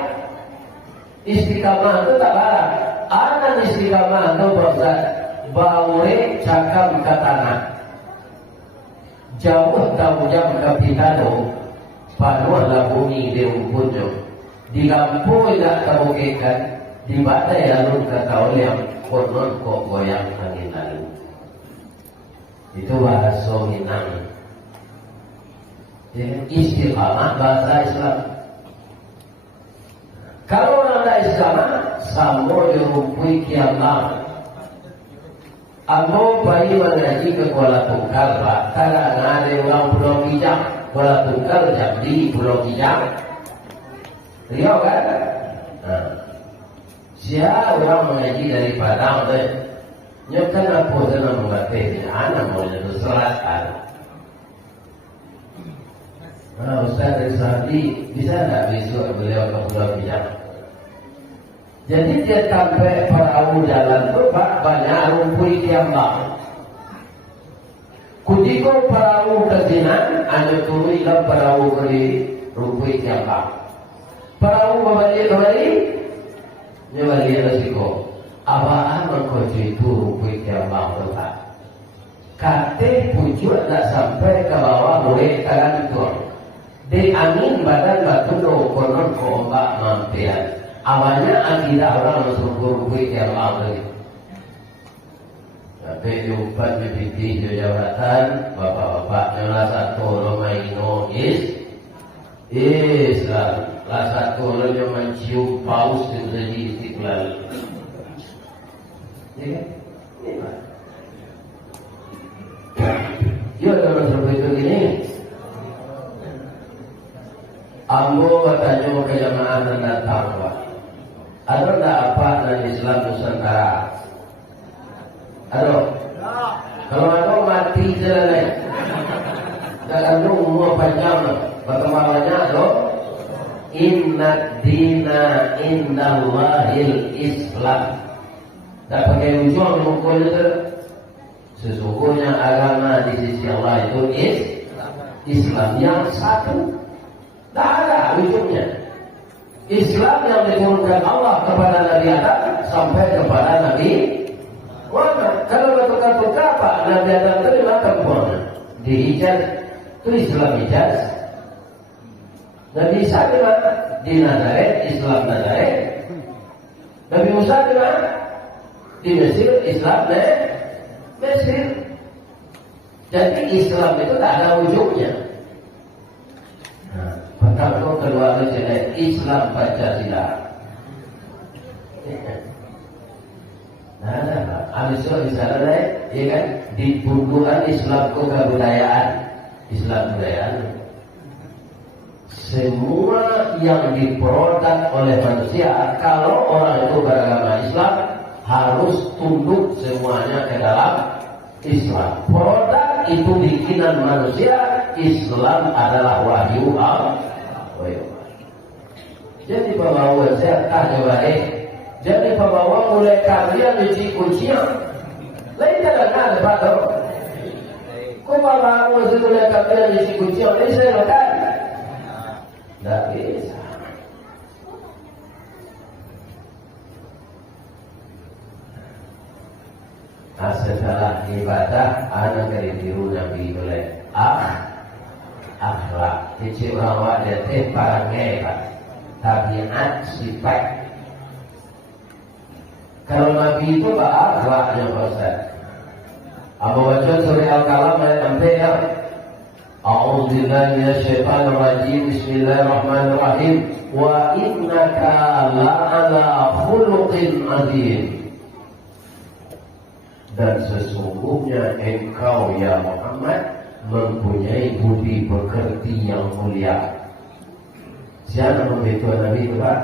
Istiqamah itu tak barang. Anak istiqamah itu proses baure cakam ke tanah. Jauh tahu jam ke pitado, panulah bumi di umpunjo. Di kampung tidak terbukikan, di badai lalu kata oleh yang konon kok goyang angin lalu. Itu bahasa Minang. Istiqamah bahasa Islam. Kalau orang tak istiqamah, sama dirumpui kiamat. Amo bayi mengaji ke Kuala Tunggal, Pak. Kadang ada orang Pulau Kijang, Kuala Tunggal Jambi, Pulau Kijang. Riau kan? Nah. Siapa orang mengaji dari Padang deh? Nyekan apa sana mengerti? Anak mau jadi selatan. Ustaz Rizadi bisa nggak besok beliau ke Pulau Pinang? Jadi dia sampai perahu jalan tuh banyak rumput kiambang. Kutiko perahu ke sinan, anu turun ke perahu ke rumput kiambang. Perahu kembali, dia balik resiko. Apaan mengkojo itu rumput kiambang tetap. Kate pucuk tak sampai ke bawah mulai tangan itu. Di angin badan batu konon ke ombak mampian. Awalnya akidah orang masuk rumput kiambang lagi. Tapi diubat bibitih di jabatan bapak-bapak nyolah satu romaino Islam lah satu orang yang mencium paus yang jadi istiqlal. Ya kan? Ya dalam seperti itu gini. Ambo katanya mau ke jamaah dan datang Pak. Ada tak apa dalam Islam Nusantara? Ada? Kalau ada mati jalan. Dan ada umur panjang. Bagaimana ada? Inna dina indallahil Islam. Tak pakai ujung mukul itu. Sesungguhnya agama di sisi Allah itu Islam yang satu. Tak ada ujungnya. Islam yang diturunkan Allah kepada Nabi Adam sampai kepada Nabi Muhammad. Kalau betul-betul apa Nabi Adam terima kemana? Di Hijaz itu Islam Hijaz. Nabi Isa di mana? Di Nazaret, Islam Nazaret. Nabi Musa di mana? Di Mesir, Islam Mesir. Jadi Islam itu tak ada ujungnya. Pertama kedua itu Islam Pancasila. Nah, habis itu di sana ya kan di punggungan Islam kebudayaan, Islam budayaan. Semua yang diproduk oleh manusia, kalau orang itu beragama Islam harus tunduk semuanya ke dalam Islam. Produk itu bikinan manusia, Islam adalah wahyu Allah. Jadi pembawa saya tak baik. Jadi pembawa mulai kalian mencuci kuncian. Lain tak ada pada. Kau pembawa mulai kalian mencuci kuncian. Ini saya lakukan. Tak bisa. Setelah ibadah, anak dari tiru Nabi oleh akhlak. Jadi orang dia temparannya tabiat sifat. Kalau Nabi itu akhlaknya Ustaz. Abu baca surah Al-Qalam ayat 6 ya. A'udzubillahi minasyaitonir rajim. Bismillahirrahmanirrahim. Wa innaka la'ala khuluqin 'adzim. Dan sesungguhnya engkau ya Muhammad mempunyai budi pekerti yang mulia. Siapa memberitahu Nabi itu Pak?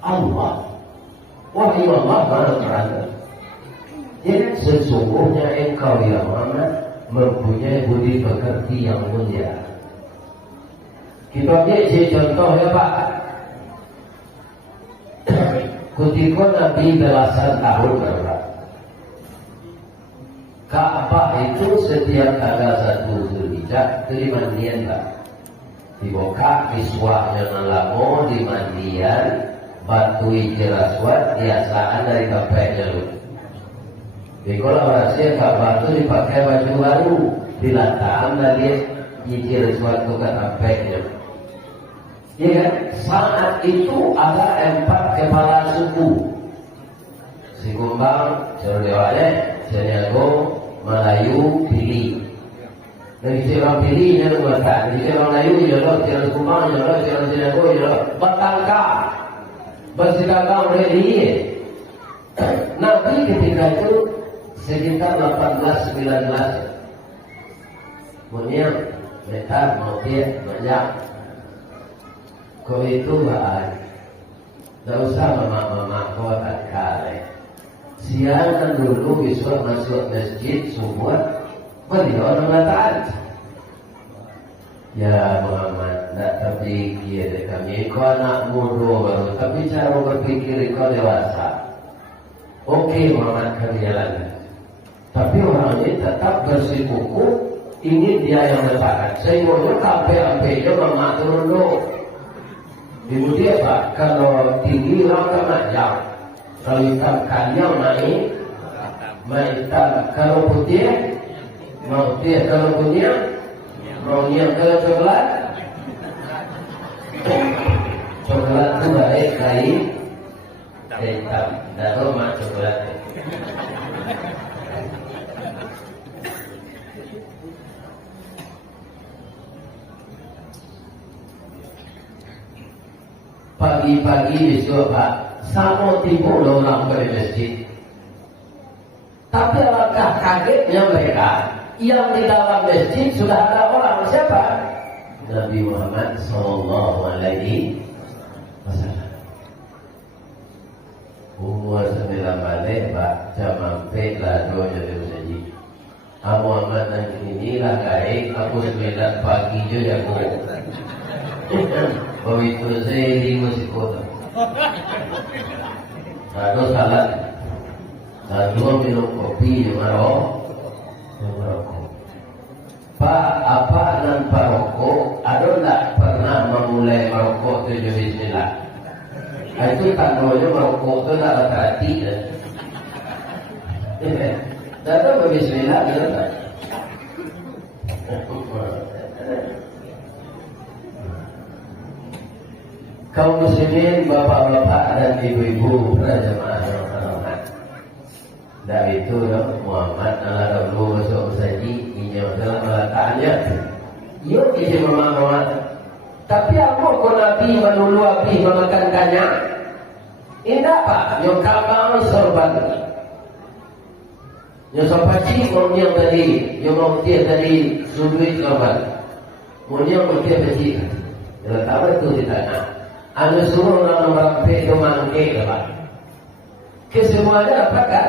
Allah. Wahyu Allah mana berada? Jadi sesungguhnya engkau ya Muhammad mempunyai budi pekerti yang mulia. Kita ambil contoh ya Pak. Ketika Nabi belasan tahun berapa? Ka'bah itu setiap tanggal 1 Zulhijjah dimandian Pak. Dibuka iswahnya nalamo dimandian batu hijau aswad biasaan dari kapeknya lu. Di kolaborasi Ka'bah itu dipakai baju baru dilataan dari hijau aswad ke kapeknya. Ya kan? Saat itu ada 4 kepala suku. Si Kumbang, Cerdewane, Ceniago, Melayu, Pili. Dari orang Pili dia mengatakan, dari orang Melayu dia orang Kumbang, dia orang Ceniago, dia orang Batangka, bersikapkan oleh dia. Nabi ketika itu sekitar 18-19. Kemudian mereka mau dia banyak. Kau itu lah, tak usah mama kau tak kare. Siang dulu besok masuk masjid subuh beliau mengatakan Ya Muhammad, tak terpikir kami. Kau anak muda baru, tapi cara berpikir kau dewasa. Oke Muhammad, kami jalan. Tapi orang ini tetap bersikukuh, ingin dia yang letakkan. Saya mau sampai-sampai mama turun dulu. Ibu dia Pak, kalau tinggi orang kena jam. Kalau hitam kalian main hitam. Kalau putih, mau dia kalau punya. Mau yang ke coklat? Coklat itu baik lain hitam. Dan rumah coklat. Pagi-pagi besok Pak, sama timbul orang ke masjid. Tapi alangkah kagetnya mereka. Yang di dalam masjid sudah ada orang siapa? Nabi Muhammad Sallallahu Alaihi Wasallam. Umur 9 balik Pak, jamampe lado jadi usaji. Abu Muhammad nanti inilah baik, aku 9 pagi juga jago. Begitu saya di musik kota. Lalu salat. Lalu minum kopi di Marok. Pak, apa nan merokok? Ada tak pernah memulai merokok itu bismillah? Itu tandanya merokok itu tak ada hati. Tak ada bismillah gitu tak? Kaum muslimin, bapak-bapak dan ibu-ibu berjamaah rahmat. Dari itu Muhammad adalah dulu masuk saji ini dalam meletaknya. Yuk isi Muhammad. Tapi apa kau Nabi menulu api memakankannya? Indah Pak, yang kamar sorban. Yang sopaci mau yang tadi, yang mau dia tadi sudut sorban. Mau yang mau dia tadi. Yang tahu itu ditanya. Anda suruh orang rampai itu mangke Pak. Kesemuanya apa kan?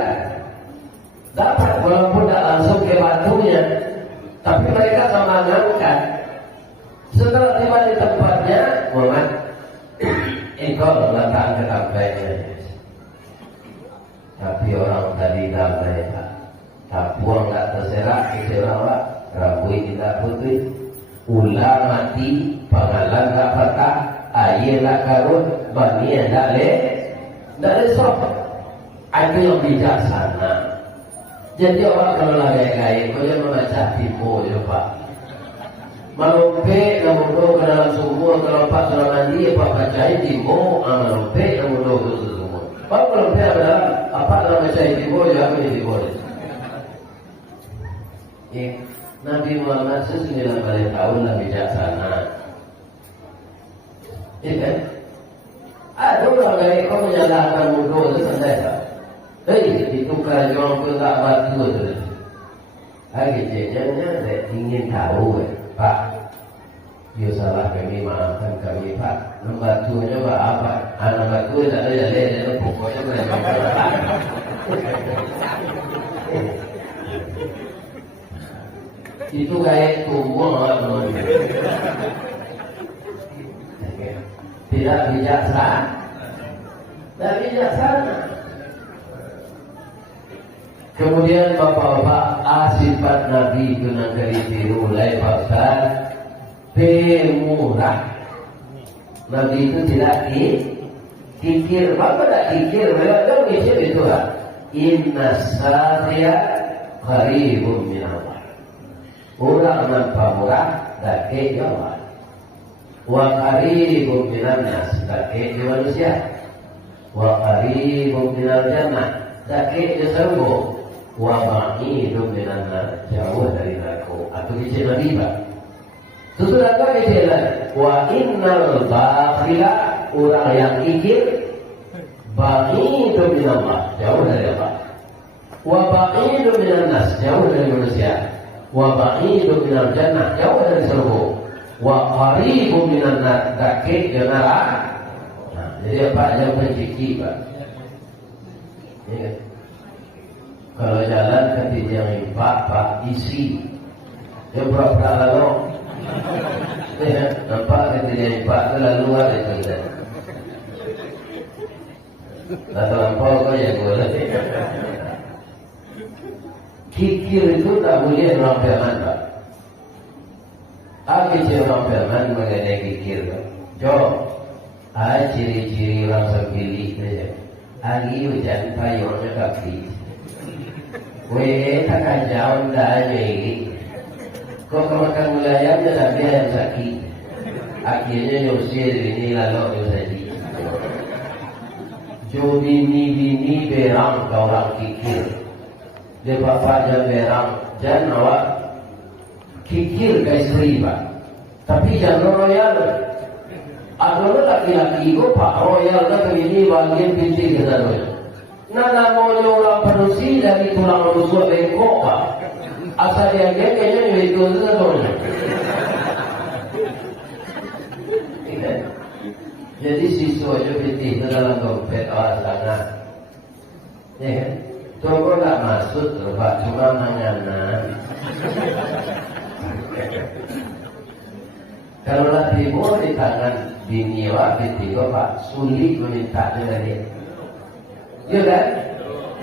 Dapat walaupun tak langsung ke batunya, tapi mereka sama ngangkat. Setelah tiba di tempatnya, Muhammad, engkau letakkan ke tampainya. Tapi orang tadi damai tak, tak buang tak terserak, terserak Pak, rambut tidak putih, ular mati, pengalan tak patah, air tak karut, bani tak lesok. Itu yang bijaksana. Jadi orang kalau lagi-lagi, kau jangan membaca tipu je Pak. Melumpe, namudo ke dalam sumur, kalau Pak sudah mandi, Pak bacain tipu, melumpe, namudo ke sumur. Pak melumpe adalah apa dalam bacain tipu, jangan di tipu. Nabi Muhammad 9 tahun lah bijaksana. Iya kan? Ada orang lain kau menyalahkan mudo itu selesai tak? Itu kerajaan pun tak batu tu. Jangan saya ingin tahu Pak. You salah kami, maafkan kami Pak. Membatunya Pak apa? Anak batu tak ada jalan, pokoknya mereka Pak. Itu kayak tumbuh orang. Tidak bijaksana. Tidak bijaksana. Kemudian bapak-bapak sifat Nabi itu negeri tiru mulai pasal pemurah. Nabi itu tidak kikir. Bapak tak kikir. Mereka mikir itu lah. Inna sariya qaribun minallah. Orang nampak murah dakik Allah. Wa qaribun minannas dakik manusia. Wa qaribun minal jannah dakik surga. Wa ba'idun minan nar, jauh dari neraka. Atau di Nabi Pak. Sesudah kau jalan. Wa innal bakhila, orang yang kikir, ba'idun minan Allah, jauh dari Allah. Wa ba'idun minan nas, jauh dari manusia. Wa ba'idun minal jannah, jauh dari surga. Wa qaribun minan nar, dekat dengan neraka. Jadi apa yang menciki Pak? Ya. Kalau jalan ketika yang Pak isi, dia berapa lalu Ya, nampak ketika Pak itu lalu ada itu. Tak terlampau kau yang boleh. Kikir itu tak boleh orang firman, Pak. Apa orang firman mengenai kikir? Jo, ciri-ciri orang sembilik saja. Hari hujan payungnya kaki. Weh, tak kajau dah jadi. Kau kemakan mulayamnya tapi yang sakit. Akhirnya nyusir ini lalu nyusir. Jo bini berang kau orang kikir. Dia bapak dan berang. Jangan awak kikir ke isteri, Pak. Tapi jangan royal. Ada laki-laki itu Pak royal ke ini bagian binti kita royal. Nana mau orang perusi dari tulang rusuk bengkok, Pak. Asal dia kayaknya itu royal. Jadi siswa aja binti dalam dompet awak sana. Ya kan? Toko tak masuk tuh, Pak. Cuma mangana. Kalau lagi mau di tangan bini awak binti kok, Pak, sulit meminta dari. Iya kan?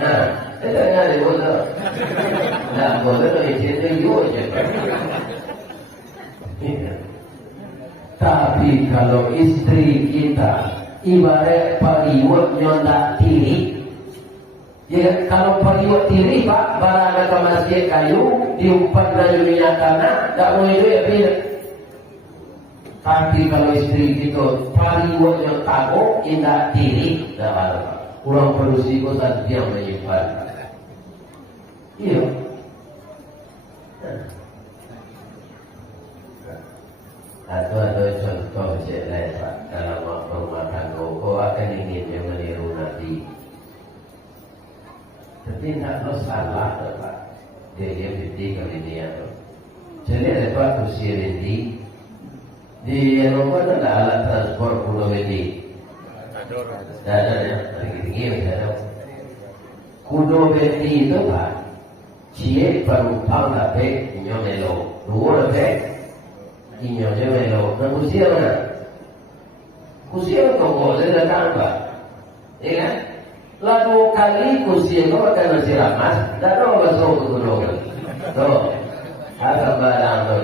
Nah, kita nyari bodoh. Nah, bodoh itu isinya yuk aja. Tapi kalau istri kita ibarat pariwat nyondak tiri, ya kalau pariwat tiri, Pak, barang ada masjid kayu diumpat dari minyak tanah, tak boleh itu ya pilih. Tapi kalau istri kita pariwat yang takut indah tiri, tak ada. Kurang produksi kau saat dia menyimpan. Iya. Atau ada contoh je lain, Pak, dalam rumah tangga kau akan ingin yang meniru Nabi. Tapi tak salah, Pak. Dia binti kali dia tu. Jadi ada Pak kursi binti. Di Eropa ada alat transport pulau binti. Ada ya, tinggi ada. Kudo binti itu, Pak, cie perumpang lapek nyomelo, dua lapek. Inyonya melo, dan kursi mana? Kursi apa kau boleh datang, Pak? Ya kan? Lalu kali kursi itu akan nasi ramas, tak ada masuk ke gunung. Tuh, ada barang tu.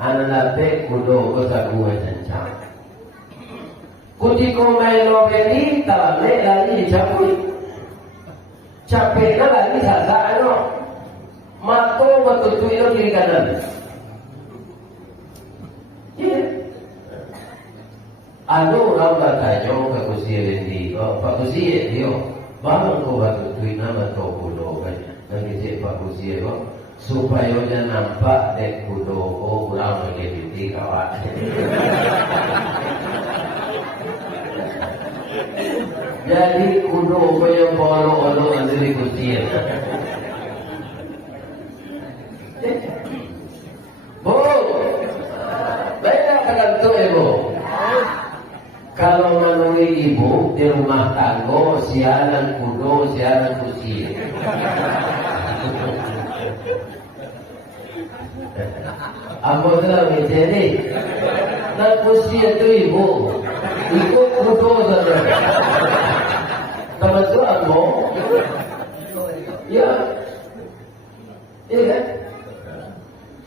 Anak lapek kudo ko sabu kencang. Kuti ko melo beli, tak lagi dicapui. Capek lagi sasa ano. Mato betul itu kiri kanan. Ya. Anu orang bertanya ke kursi ini, Pak kursi dia, bangun kau betul itu nama kau kudo banyak. Nanti si Pak kursi itu supaya dia nampak dek kudo kau kurang lebih kawan. Jadi kudo kau yang bolo dari kursi itu. Bu, banyak kata tu ibu. Kalau menurut ibu di rumah tangga siaran kudo, siaran kursi. Apa tu jadi? Nak kursi itu ibu, ikut kudo saja. Kalau tu apa? Ya, iya.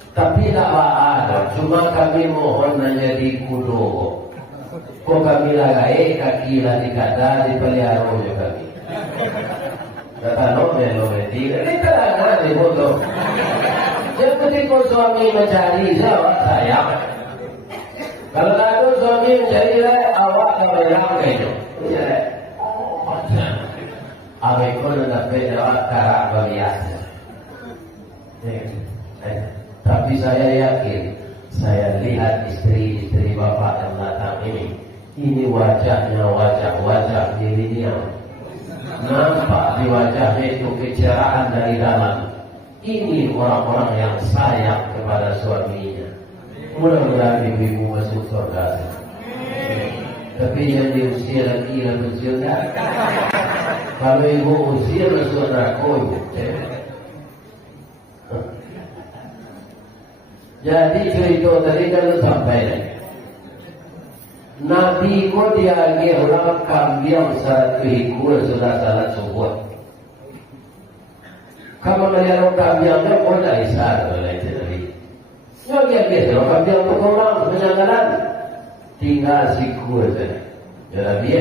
Tapi tak ada, cuma kami mohon menjadi kudo. Kok kami lagai kaki lagi kata dipelihara oleh kami. Kata no melodi, ini terangkan di foto. Yang penting kau suami mencari saya. Kalau ada suami mencari awak kebelang kayaknya. Oh macam. Awak kau nak berjawab karak berbiasa. Tapi saya yakin, saya lihat istri-istri bapak yang datang ini wajahnya wajah milenial. Nampak di wajahnya itu kecerahan dari dalam. Ini orang-orang yang sayang kepada suaminya. Mudah-mudahan ibu-ibu masuk surga. Tapi yang diusir lagi yang bersurga. Kalau ibu usir surga, kau ibu. Jadi cerita tadi kalau sampai Nabi ko dia orang kambing syarat kehikul sudah salah sebut. Kamu melihat orang kambingnya pun dah isar oleh itu tadi. Yang biasa orang kambing tu orang penyangaran tinggal sikul saja. Jadi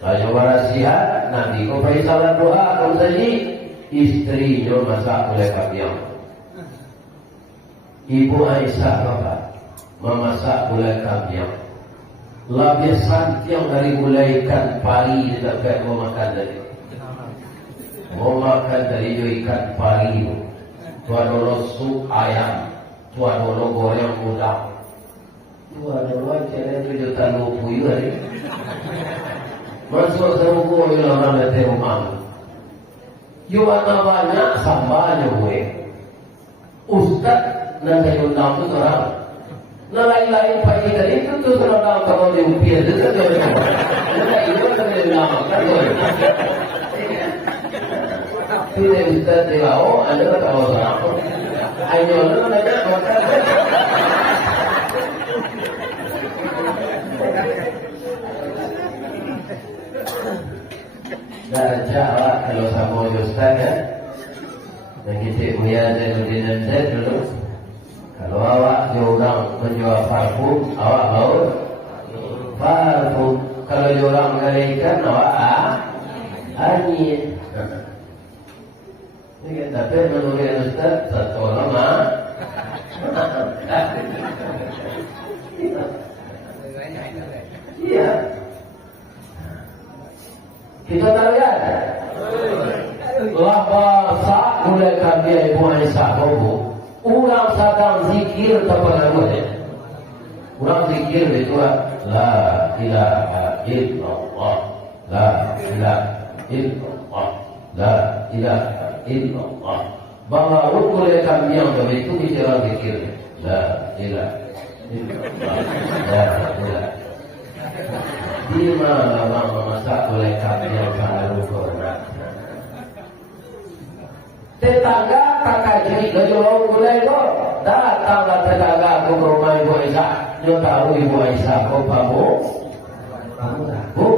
kalau warasihat Nabi ko pai salat doa kalau saja istrinya masak oleh kambing. Ibu Aisyah bapak memasak oleh kambing. Lebih santiang dari mulai ikan pari dekat mau makan dari. Mau makan dari ikan pari. Tuan dulu sup ayam, tuan dulu goreng udang. Tuan dulu cina itu juta lupu ini. Masuk serupu ini orang letih rumah. Yuana banyak sambalnya gue. Ustaz nak saya undang tu orang. Nah lain-lain pagi tadi itu tu orang kalau diupir itu kan dia orang. Nah itu kan dia nama kan boleh. Tidak bisa dilawan, anda tak tahu apa. Ayo orang nak makan. Dan cara kalau sama Ustaz kan, dan kita punya saya dulu. Kalau awak diorang menjual parfum, awak mau parfum. Kalau diorang mengerikan, awak angin. Ini tapi menurut Ustaz satu lama. Iya. Kita tahu ya. Bahasa mulai kami Ibu Aisyah Bobo. Orang sedang zikir tak pernah boleh. Orang zikir itu la ilaha illallah, la ilaha illallah, la ilaha illallah. Bahawa boleh kami yang begitu bicara zikir la ilaha illallah, la ilaha. Di mana orang memasak oleh kami yang selalu korban. Tetangga kakak jadi kejual gulai ko datanglah tetangga ke rumah Ibu Aisyah. Dia tahu Ibu Aisyah ko kamu tahu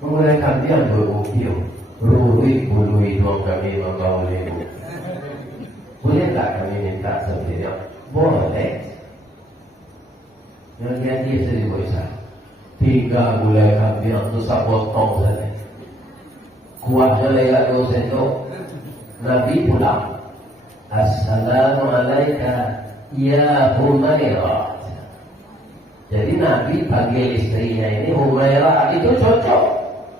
mulai kami yang berukir bului dong kami membawa ibu. Boleh tak kami minta sebenarnya? Boleh. Yang jadi istri Ibu Aisyah 3 gulai kami yang tu sapotong saja. Kuatnya lewat dosen tu. Nabi pulang. Assalamualaikum ya Humairah. Jadi Nabi panggil istrinya ini Humairah. Itu cocok.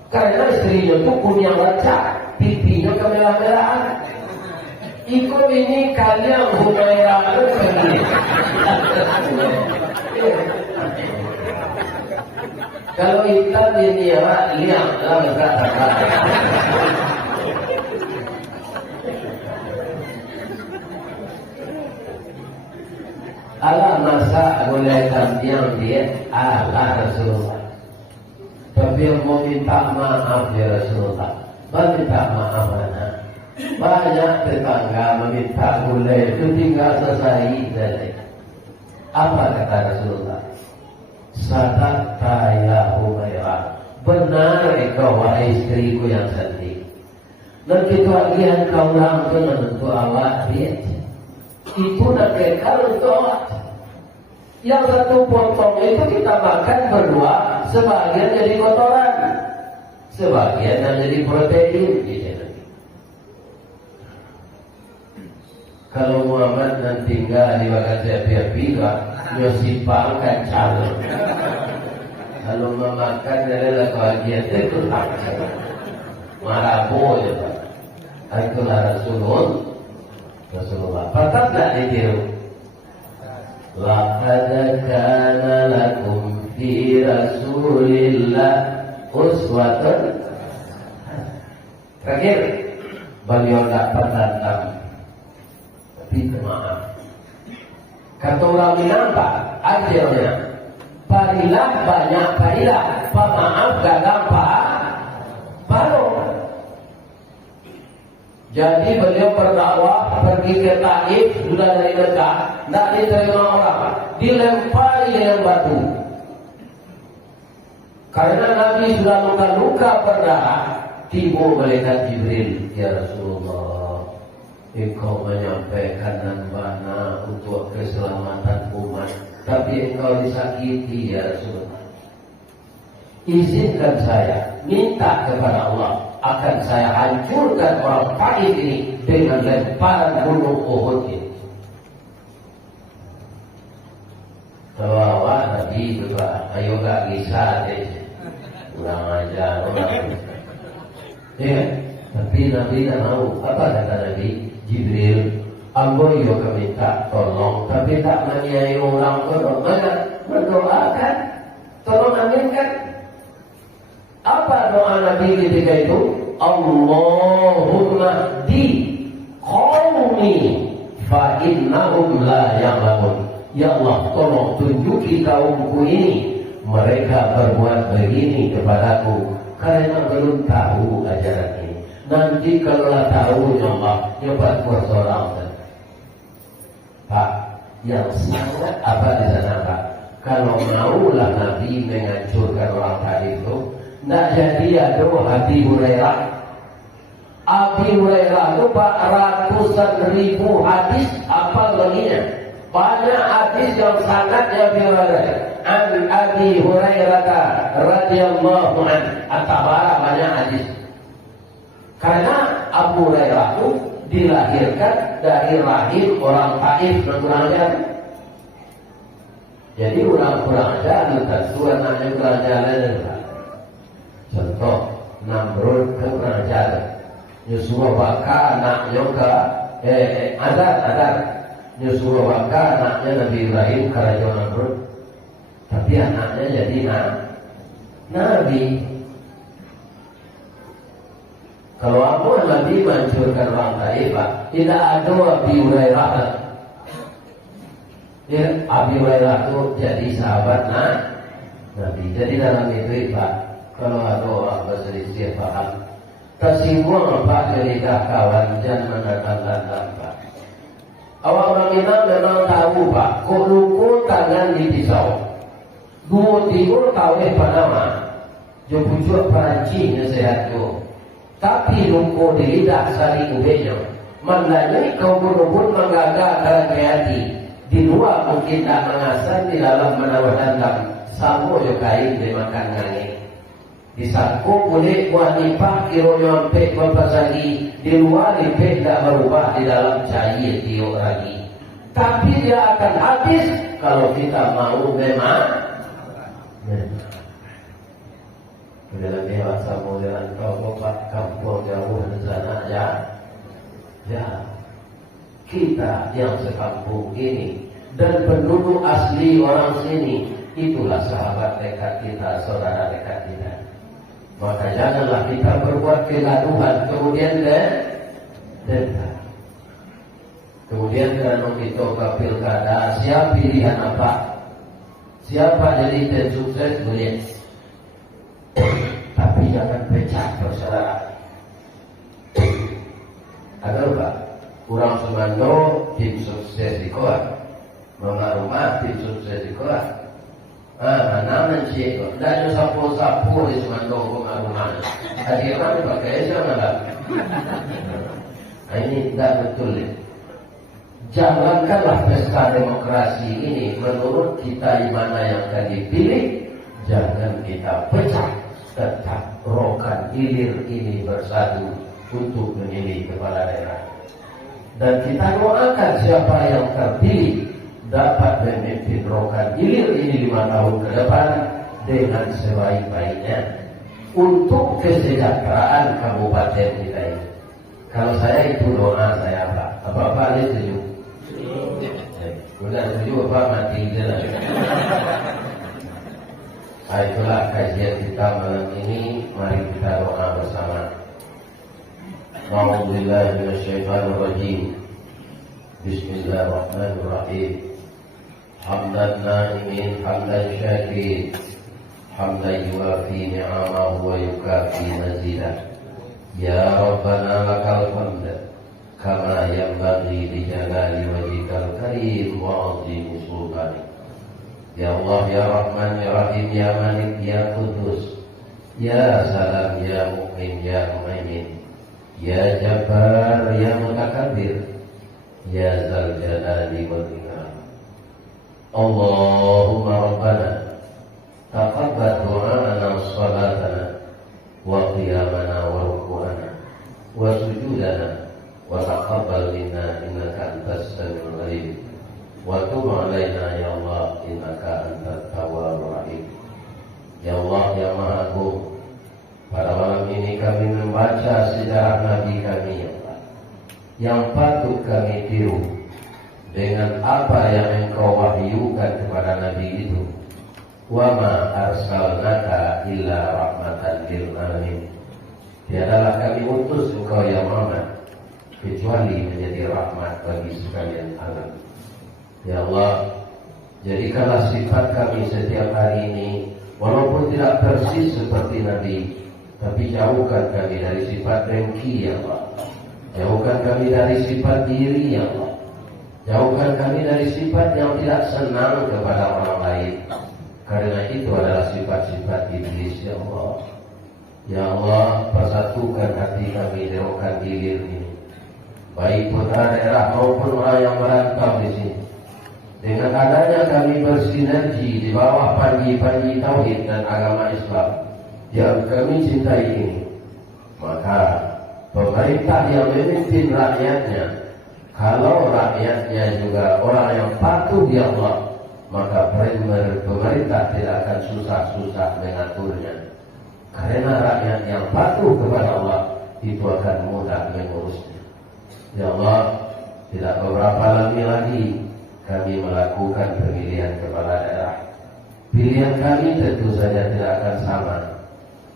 Karena istrinya itu punya wajah, pipinya kemerah-merahan. Ikut ini kalian Humairah itu begini. Kalau hitam ini ya lihat lah berkata-kata. Allah masa boleh kambing dia Allah Rasulullah. Tapi yang mau minta maaf ya Rasulullah. Minta maaf mana? Banyak tetangga meminta gulai itu tinggal selesai saja. Apa kata Rasulullah? Sadaqta ya Humairah. Benar engkau wahai istriku yang cantik. Dan kita bagian kau orang itu menentu awak dia. Itu nak kekal untuk awak. Yang satu potong itu kita makan berdua, sebagian jadi kotoran, sebagian jadi protein. Kalau Muhammad nanti tinggal di bagian siapa-siapa, dia simpangkan calon. Kalau memakan adalah bagian itu tak marabu ya Pak. Itulah Rasulullah. Patut tak ditiru? Laqad kana lakum fi Rasulillah uswatun. Terakhir, beliau dapat datang, tapi maaf. Kata orang Minangka, akhirnya parilah banyak parilah, pemaaf gagal paru. Jadi beliau berdakwah pergi ke Taif, sudah dari Mekah, tidak diterima orang, dilempari dengan batu. Karena Nabi sudah luka-luka berdarah, tiba malaikat Jibril, ya Rasulullah, engkau menyampaikan nambana untuk keselamatan umat, tapi engkau disakiti ya Rasulullah. Izinkan saya minta kepada Allah, akan saya hancurkan orang Taif ini dengan lemparan gunung Uhud ini. Kalau awak Nabi juga, ayo gak bisa deh, ulang aja orang. Ya, tapi Nabi tak mau. Apa kata Nabi? Jibril, ambo yo minta tolong, tapi tak menyayangi orang tolong. Mana mendoakan, tolong aminkan. Apa doa Nabi ketika itu? Allahumma di qaumi fa innahum la ya'lamun. Ya Allah, tolong tunjuki kaumku ini, mereka berbuat begini kepadaku karena belum tahu ajaran ini. Nanti kalau tahu ya Allah, nyoba kuasa orang. Pak, yang sangat apa di sana Pak? Kalau maulah Nabi menghancurkan orang tadi itu, tidak jadi ada Abi Hurairah. Abi Hurairah itu ratusan ribu hadis apa laginya. Banyak hadis yang sangatnya Abi Hurairah. An Abi Hurairah radhiyallahu anhu. At-Tabara banyak hadis. Karena Abu Hurairah itu dilahirkan dari rahim orang Taif kurang. Jadi kurang ajar, surat anaknya kurang ajar. Contoh, Namrud ke kerajaan, Yusuf Baka anaknya ke Adar, Yusuf Baka anaknya Nabi Ibrahim kerajaan Namrud, tapi anaknya jadi Nabi. Kalau aku Nabi menghancurkan orang Taif, tidak ada Abi Hurairah. Ya, Abi Hurairah itu jadi sahabat Nabi. Jadi dalam itu Pak. Kalau ada orang berselisih paham, tersinggung Pak ketika kawan jangan mendatangkan Pak. Awak orang kita memang tahu Pak, kuluku tangan di pisau, dua timur kawin panama, jauh Perancis sehat jo. Tapi luku di lidah saling ubenya, mandanya kau pun menggagal hati. Di luar mungkin tak mengasah, di dalam menawar dandam, sama jo kain dimakan ngangin. Disangkut boleh wanita kiro nyampe mempasagi di luar lipet tidak berubah di dalam cair tiok lagi, tapi dia akan habis kalau kita mau memang. Dalam dewasa modern kau buat kampung jauh di sana ya kita yang sekampung ini dan penduduk asli orang sini itulah sahabat dekat kita, saudara dekat kita. Maka janganlah kita berbuat kegaduhan kemudian dendam. Kemudian kalau kita ke pilkada, siapa pilihan apa? Siapa jadi tim sukses boleh. Tapi jangan pecah bersaudara. Ada apa? Kurang semando tim sukses di kuat, rumah tim sukses di kuat. Namun sih, dan sapu di semandong rumah. Tadi mana pakai mana? Ini tidak betul. Jangankanlah pesta demokrasi ini menurut kita mana yang akan dipilih. Jangan kita pecah, tetap rokan hilir ini bersatu untuk memilih kepala daerah. Dan kita doakan siapa yang terpilih dapat memimpin rokan hilir ini 5 tahun ke depan dengan sebaik-baiknya untuk kesejahteraan kabupaten kita ini. Kalau saya itu doa saya Pak. Apa-apa ini setuju? Sudah setuju apa mati jelas. Itulah kajian kita malam ini. Mari kita doa bersama. A'udzubillahi minasyaitonir rajim. Bismillahirrahmanirrahim. Hamdan na'imin hamdan syakirin, hamdan yuafi ni'amahu wa yukafi mazidah. Ya Rabbana lakal hamd kama yanbaghi li jalali wajhikal karim wa 'azimi sultanik. Ya Allah, ya Rahman, ya Rahim, ya Malik, ya Qudus, ya Salam, ya Mu'min, ya Mu'min, ya Jabbar, ya Mutakabbir, ya Zal Jalali wal Ikram. Allahumma Rabbana taqabbal du'ana wa salatana wa qiyamana wa ruku'ana wa sujudana wa taqabbal minna innaka antas samiul alim wa tub 'alaina ya Allah innaka antat tawwabur rahim. Ya Allah, ya Maha Agung, pada malam ini kami membaca sejarah Nabi kami ya Allah, yang patut kami tiru dengan apa yang Engkau wahyukan kepada Nabi itu. Wa ma arsalnaka illa rahmatan lil alamin. Tiadalah kami utus Engkau ya Muhammad kecuali menjadi rahmat bagi sekalian alam. Ya Allah, jadikanlah sifat kami setiap hari ini, walaupun tidak persis seperti Nabi, tapi jauhkan kami dari sifat dengki ya Allah. Jauhkan kami dari sifat diri ya Allah. Jauhkan kami dari sifat yang tidak senang kepada orang lain, karena itu adalah sifat-sifat iblis ya Allah. Ya Allah, persatukan hati kami di Rokan Hilir ini, baik putra daerah maupun orang yang merantau di sini. Dengan adanya kami bersinergi di bawah panji-panji tauhid dan agama Islam yang kami cintai ini, maka pemerintah yang memimpin rakyatnya, kalau rakyatnya juga orang yang patuh di Allah, maka pemerintah tidak akan susah-susah mengaturnya. Karena rakyat yang patuh kepada Allah itu akan mudah mengurusnya. Ya Allah, tidak beberapa lagi kami melakukan pemilihan kepala daerah. Pilihan kami tentu saja tidak akan sama.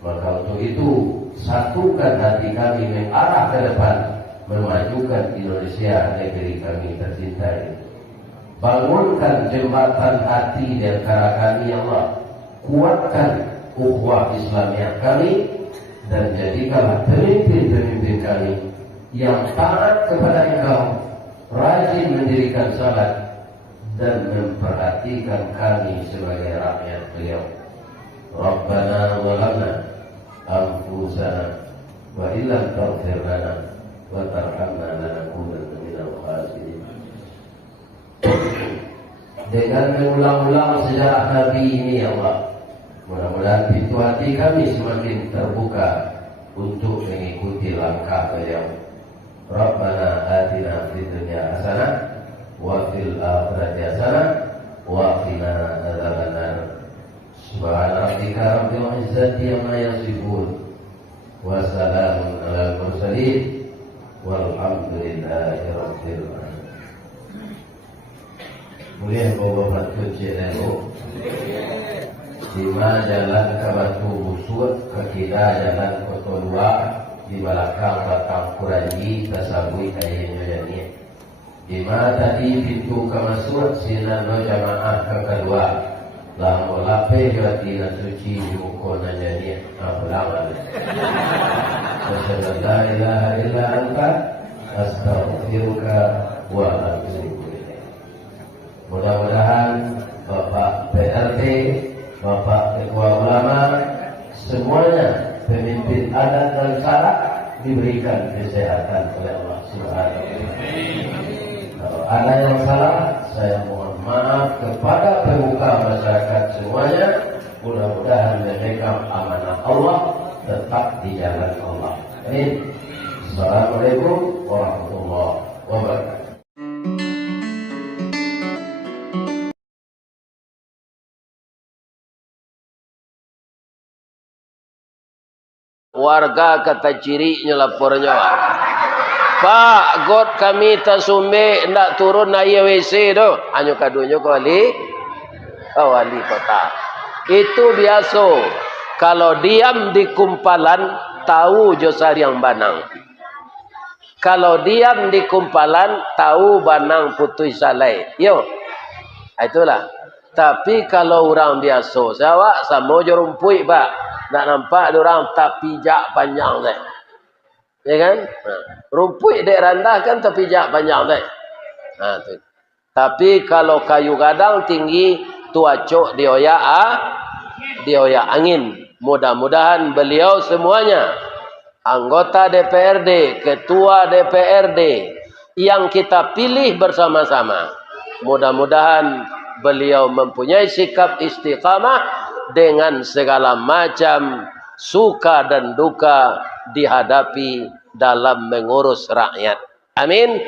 Maka untuk itu, satukan hati kami mengarah ke depan, memajukan Indonesia negeri kami tercinta ini. Bangunkan jembatan hati di antara kami ya Allah. Kuatkan ukhuwah Islamiyah kami, dan jadikanlah pemimpin-pemimpin kami yang taat kepada Engkau, rajin mendirikan salat, dan memperhatikan kami sebagai rakyat beliau. Rabbana zalamna anfusana wa illam taghfir lana wa tarhamna lanakunanna minal khasirin. Dengan mengulang-ulang sejarah Nabi ini ya Allah, mudah-mudahan pintu hati kami semakin terbuka untuk mengikuti langkah beliau. Rabbana atina fid dunya hasanah wa fil akhirati hasanah wa qina adzabannar. Subhana rabbika rabbil izzati amma yasifun wa salamun alal mursalin walhamdulillahi rabbil alamin. Boleh bawa batu cilemu di mana jalan ke Batu Busut, ke kiri jalan Kota Dua, di belakang batang Kuranji, Tasabui kayaknya ini. Di mana tadi pintu ke masuk sinan jamaah ke kedua, lamu lape berarti nak suci di muka najani pulang. Asyhadu an la ilaha illa anta astaghfiruka wa atubu ilaik. Mudah-mudahan Bapak PRT, Bapak Ketua Ulama, semuanya pemimpin adat dan syarak diberikan kesehatan oleh Allah Subhanahu wa Ta'ala. Kalau ada yang salah, saya mohon maaf kepada pemuka masyarakat semuanya. Mudah-mudahan memegang amanah Allah tetap di jalan Allah. Amin. Assalamualaikum warahmatullahi wabarakatuh. Warga kata cirinya lapornya, Pak, God kami tasumbe nak turun na WC do. Anyo kadunya ko wali. Oh, wali kota. Itu biasa. Kalau diam di kumpalan, tahu josar yang banang. Kalau diam di kumpalan, tahu banang putui salai. Yo. Itulah. Tapi kalau orang biasa, saya sama je rumpui, Pak. Nak nampak orang tak pijak panjang saya. Ya kan? Nah, rumput dek randah kan tapi jak panjang dek. Nah, tu. Tapi kalau kayu gadang tinggi tuacok dioyak angin. Mudah-mudahan beliau semuanya anggota DPRD, ketua DPRD yang kita pilih bersama-sama. Mudah-mudahan beliau mempunyai sikap istiqamah dengan segala macam suka dan duka dihadapi dalam mengurus rakyat. Amin.